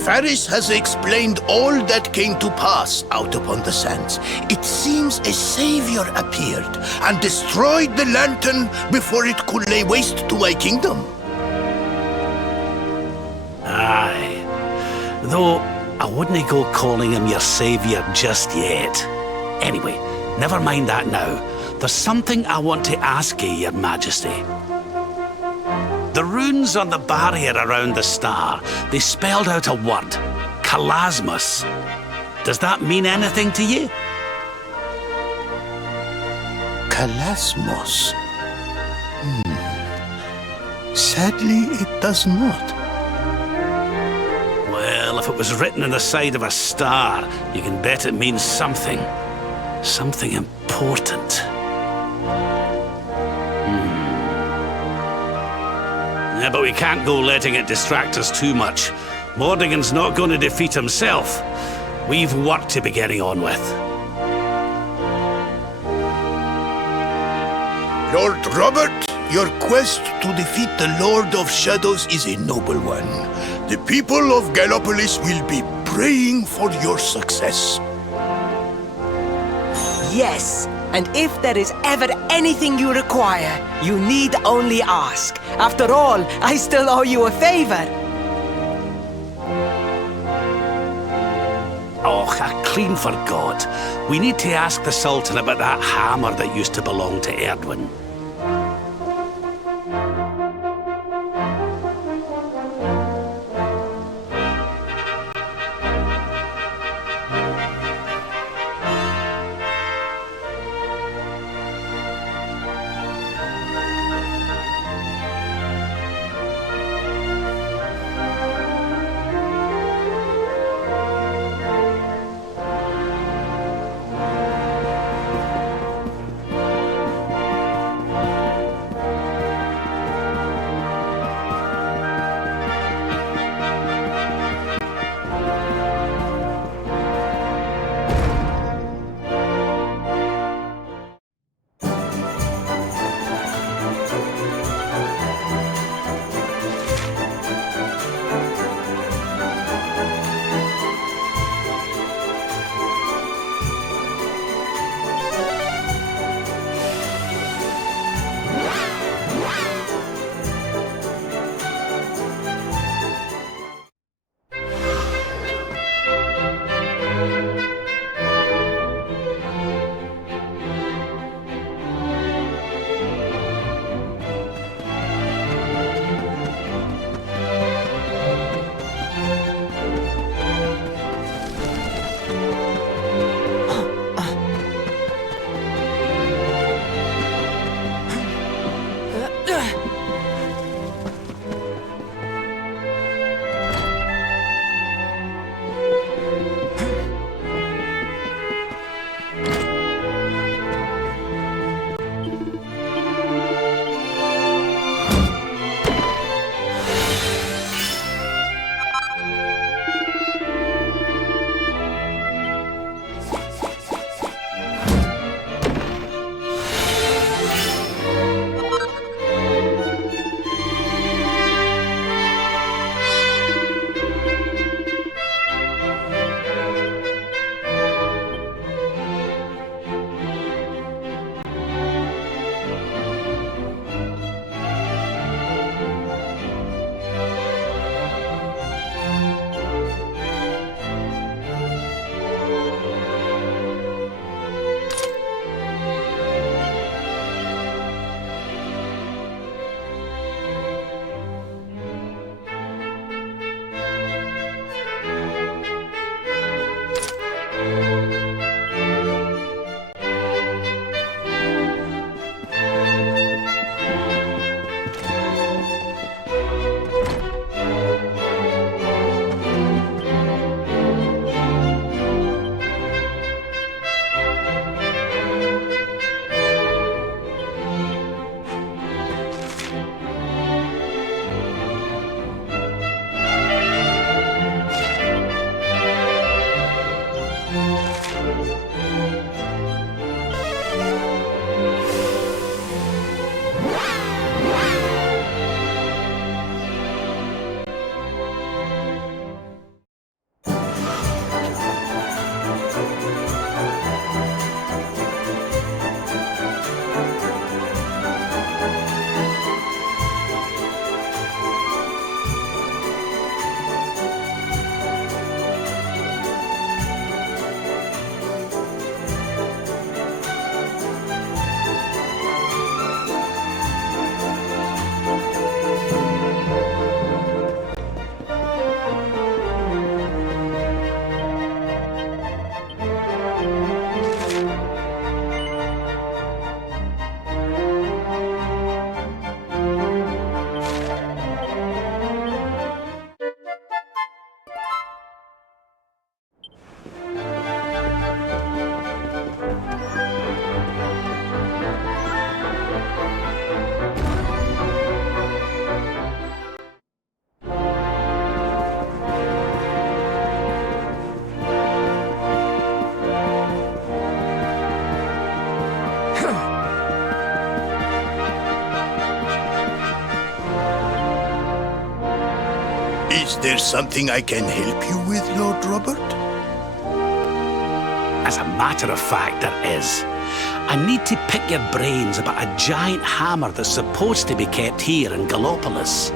Faris has explained all that came to pass out upon the sands. It seems a savior appeared and destroyed the lantern before it could lay waste to my kingdom. Aye. Though, I wouldn't go calling him your savior just yet. Anyway, never mind that now. There's something I want to ask you, Your Majesty. The runes on the barrier around the star, they spelled out a word. Kalasmos. Does that mean anything to you? Kalasmos? Sadly, it does not. Well, if it was written on the side of a star, you can bet it means something. Something important. Yeah, but we can't go letting it distract us too much. Mordigan's not going to defeat himself. We've work to be getting on with. Lord Robert, your quest to defeat the Lord of Shadows is a noble one. The people of Gallopolis will be praying for your success. Yes, and if there is ever anything you require, you need only ask. After all, I still owe you a favor. Oh, I clean forgot. We need to ask the Sultan about that hammer that used to belong to Erdwin. Is there something I can help you with, Lord Robert? As a matter of fact, there is. I need to pick your brains about a giant hammer that's supposed to be kept here in Gallopolis.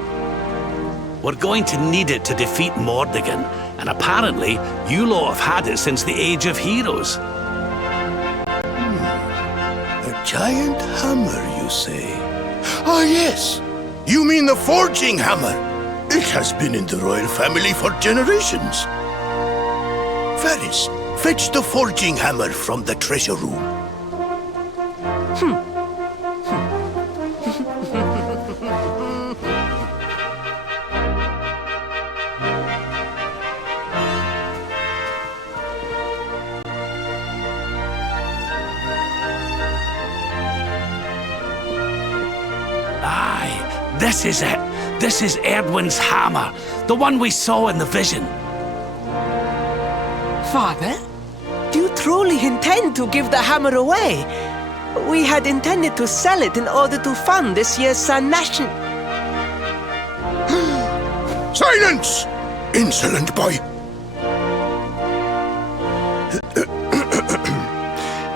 We're going to need it to defeat Mordegon, and apparently, you lot have had it since the Age of Heroes. A giant hammer, you say? Ah, yes! You mean the forging hammer? It has been in the royal family for generations. Varys, fetch the forging hammer from the treasure room. Aye, this is it. This is Erdwin's hammer, the one we saw in the vision. Father, do you truly intend to give the hammer away? We had intended to sell it in order to fund this year's Sun Nation. Silence! Insolent boy!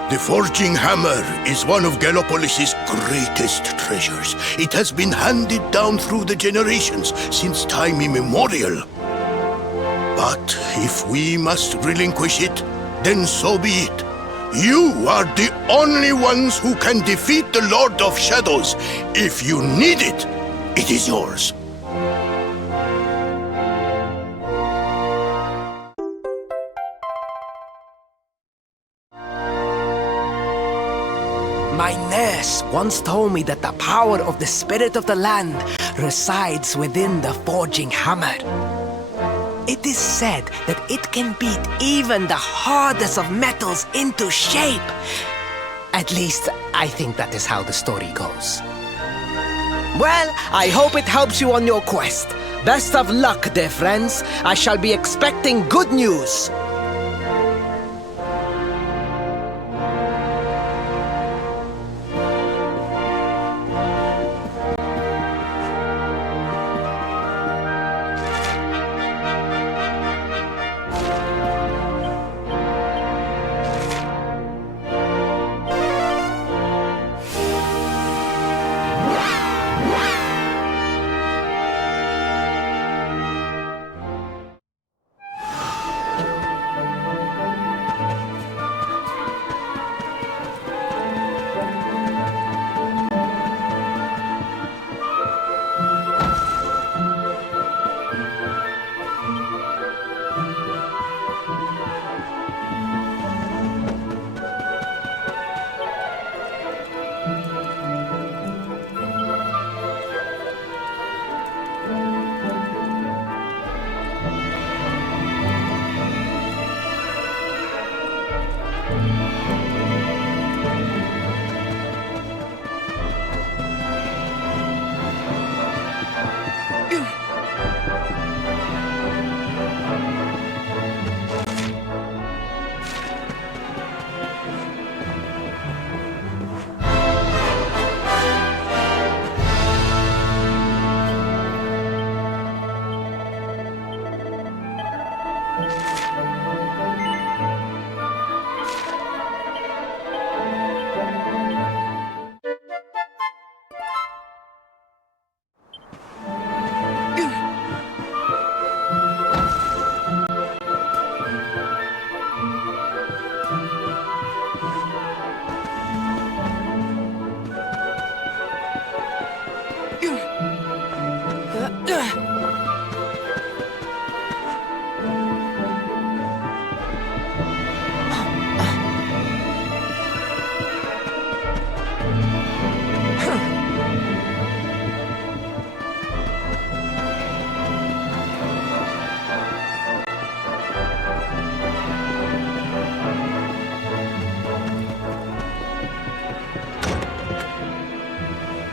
The forging hammer is one of Gallopolis' greatest treasures. It has been handed down through the generations since time immemorial. But if we must relinquish it, then so be it. You are the only ones who can defeat the Lord of Shadows. If you need it, it is yours. My nurse once told me that the power of the spirit of the land resides within the forging hammer. It is said that it can beat even the hardest of metals into shape. At least, I think that is how the story goes. Well, I hope it helps you on your quest. Best of luck, dear friends. I shall be expecting good news.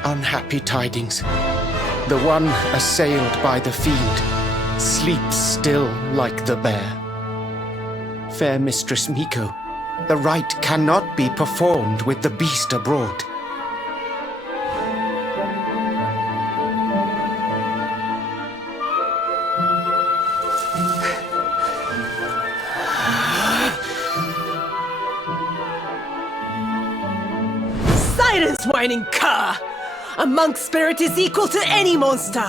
Unhappy tidings. The one assailed by the fiend sleeps still like the bear. Fair Mistress Miko, the rite cannot be performed with the beast abroad. serpent-whining cur! A monk spirit is equal to any monster!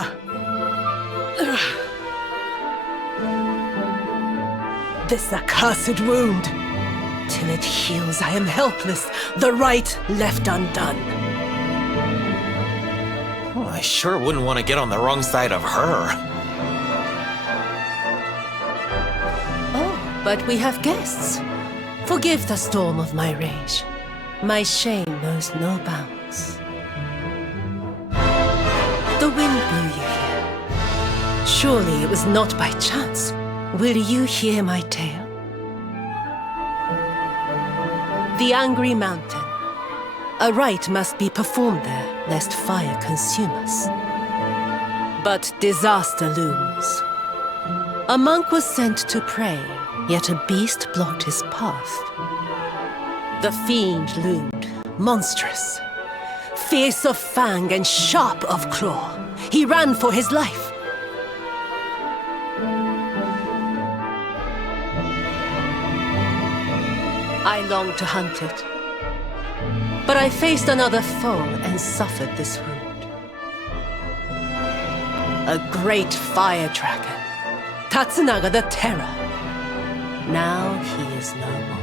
Ugh. This accursed wound. Till it heals, I am helpless, the right left undone. Oh, I sure wouldn't want to get on the wrong side of her. Oh, but we have guests. Forgive the storm of my rage. My shame knows no bounds. The wind blew you here. Surely it was not by chance. Will you hear my tale? The Angry Mountain. A rite must be performed there, lest fire consume us. But disaster looms. A monk was sent to pray, yet a beast blocked his path. The fiend loomed, monstrous. Fierce of fang and sharp of claw. He ran for his life. I longed to hunt it. But I faced another foe and suffered this wound. A great fire dragon. Tatsunaga the Terror. Now he is no more.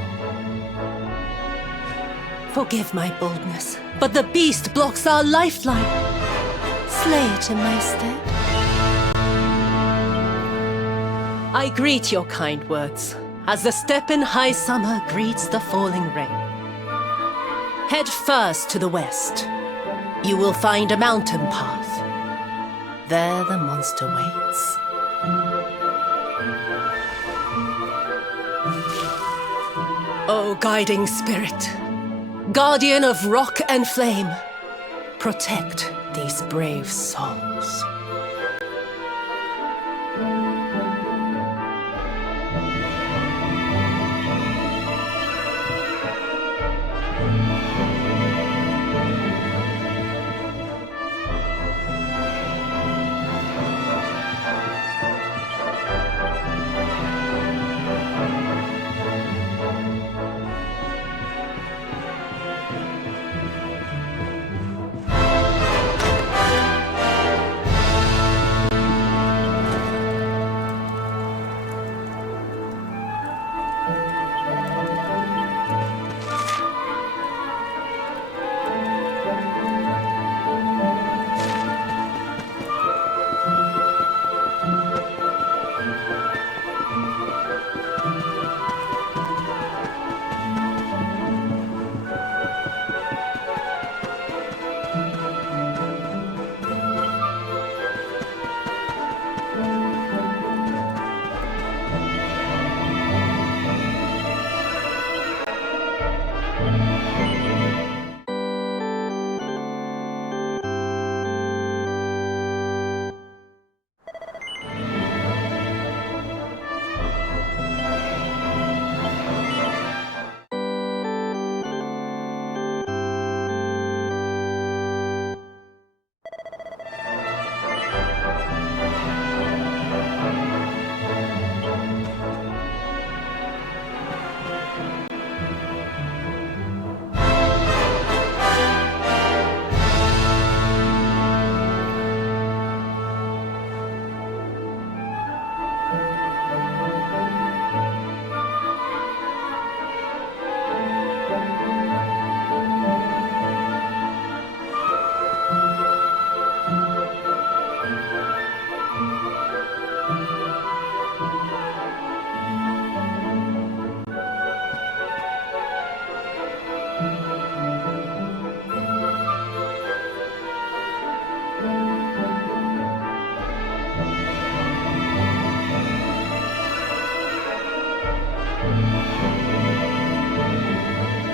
Forgive my boldness, but the beast blocks our lifeline. Slay it in my stead. I greet your kind words, as the steppe in high summer greets the falling rain. Head first to the west. You will find a mountain path. There the monster waits. O guiding spirit, guardian of rock and flame, protect these brave souls.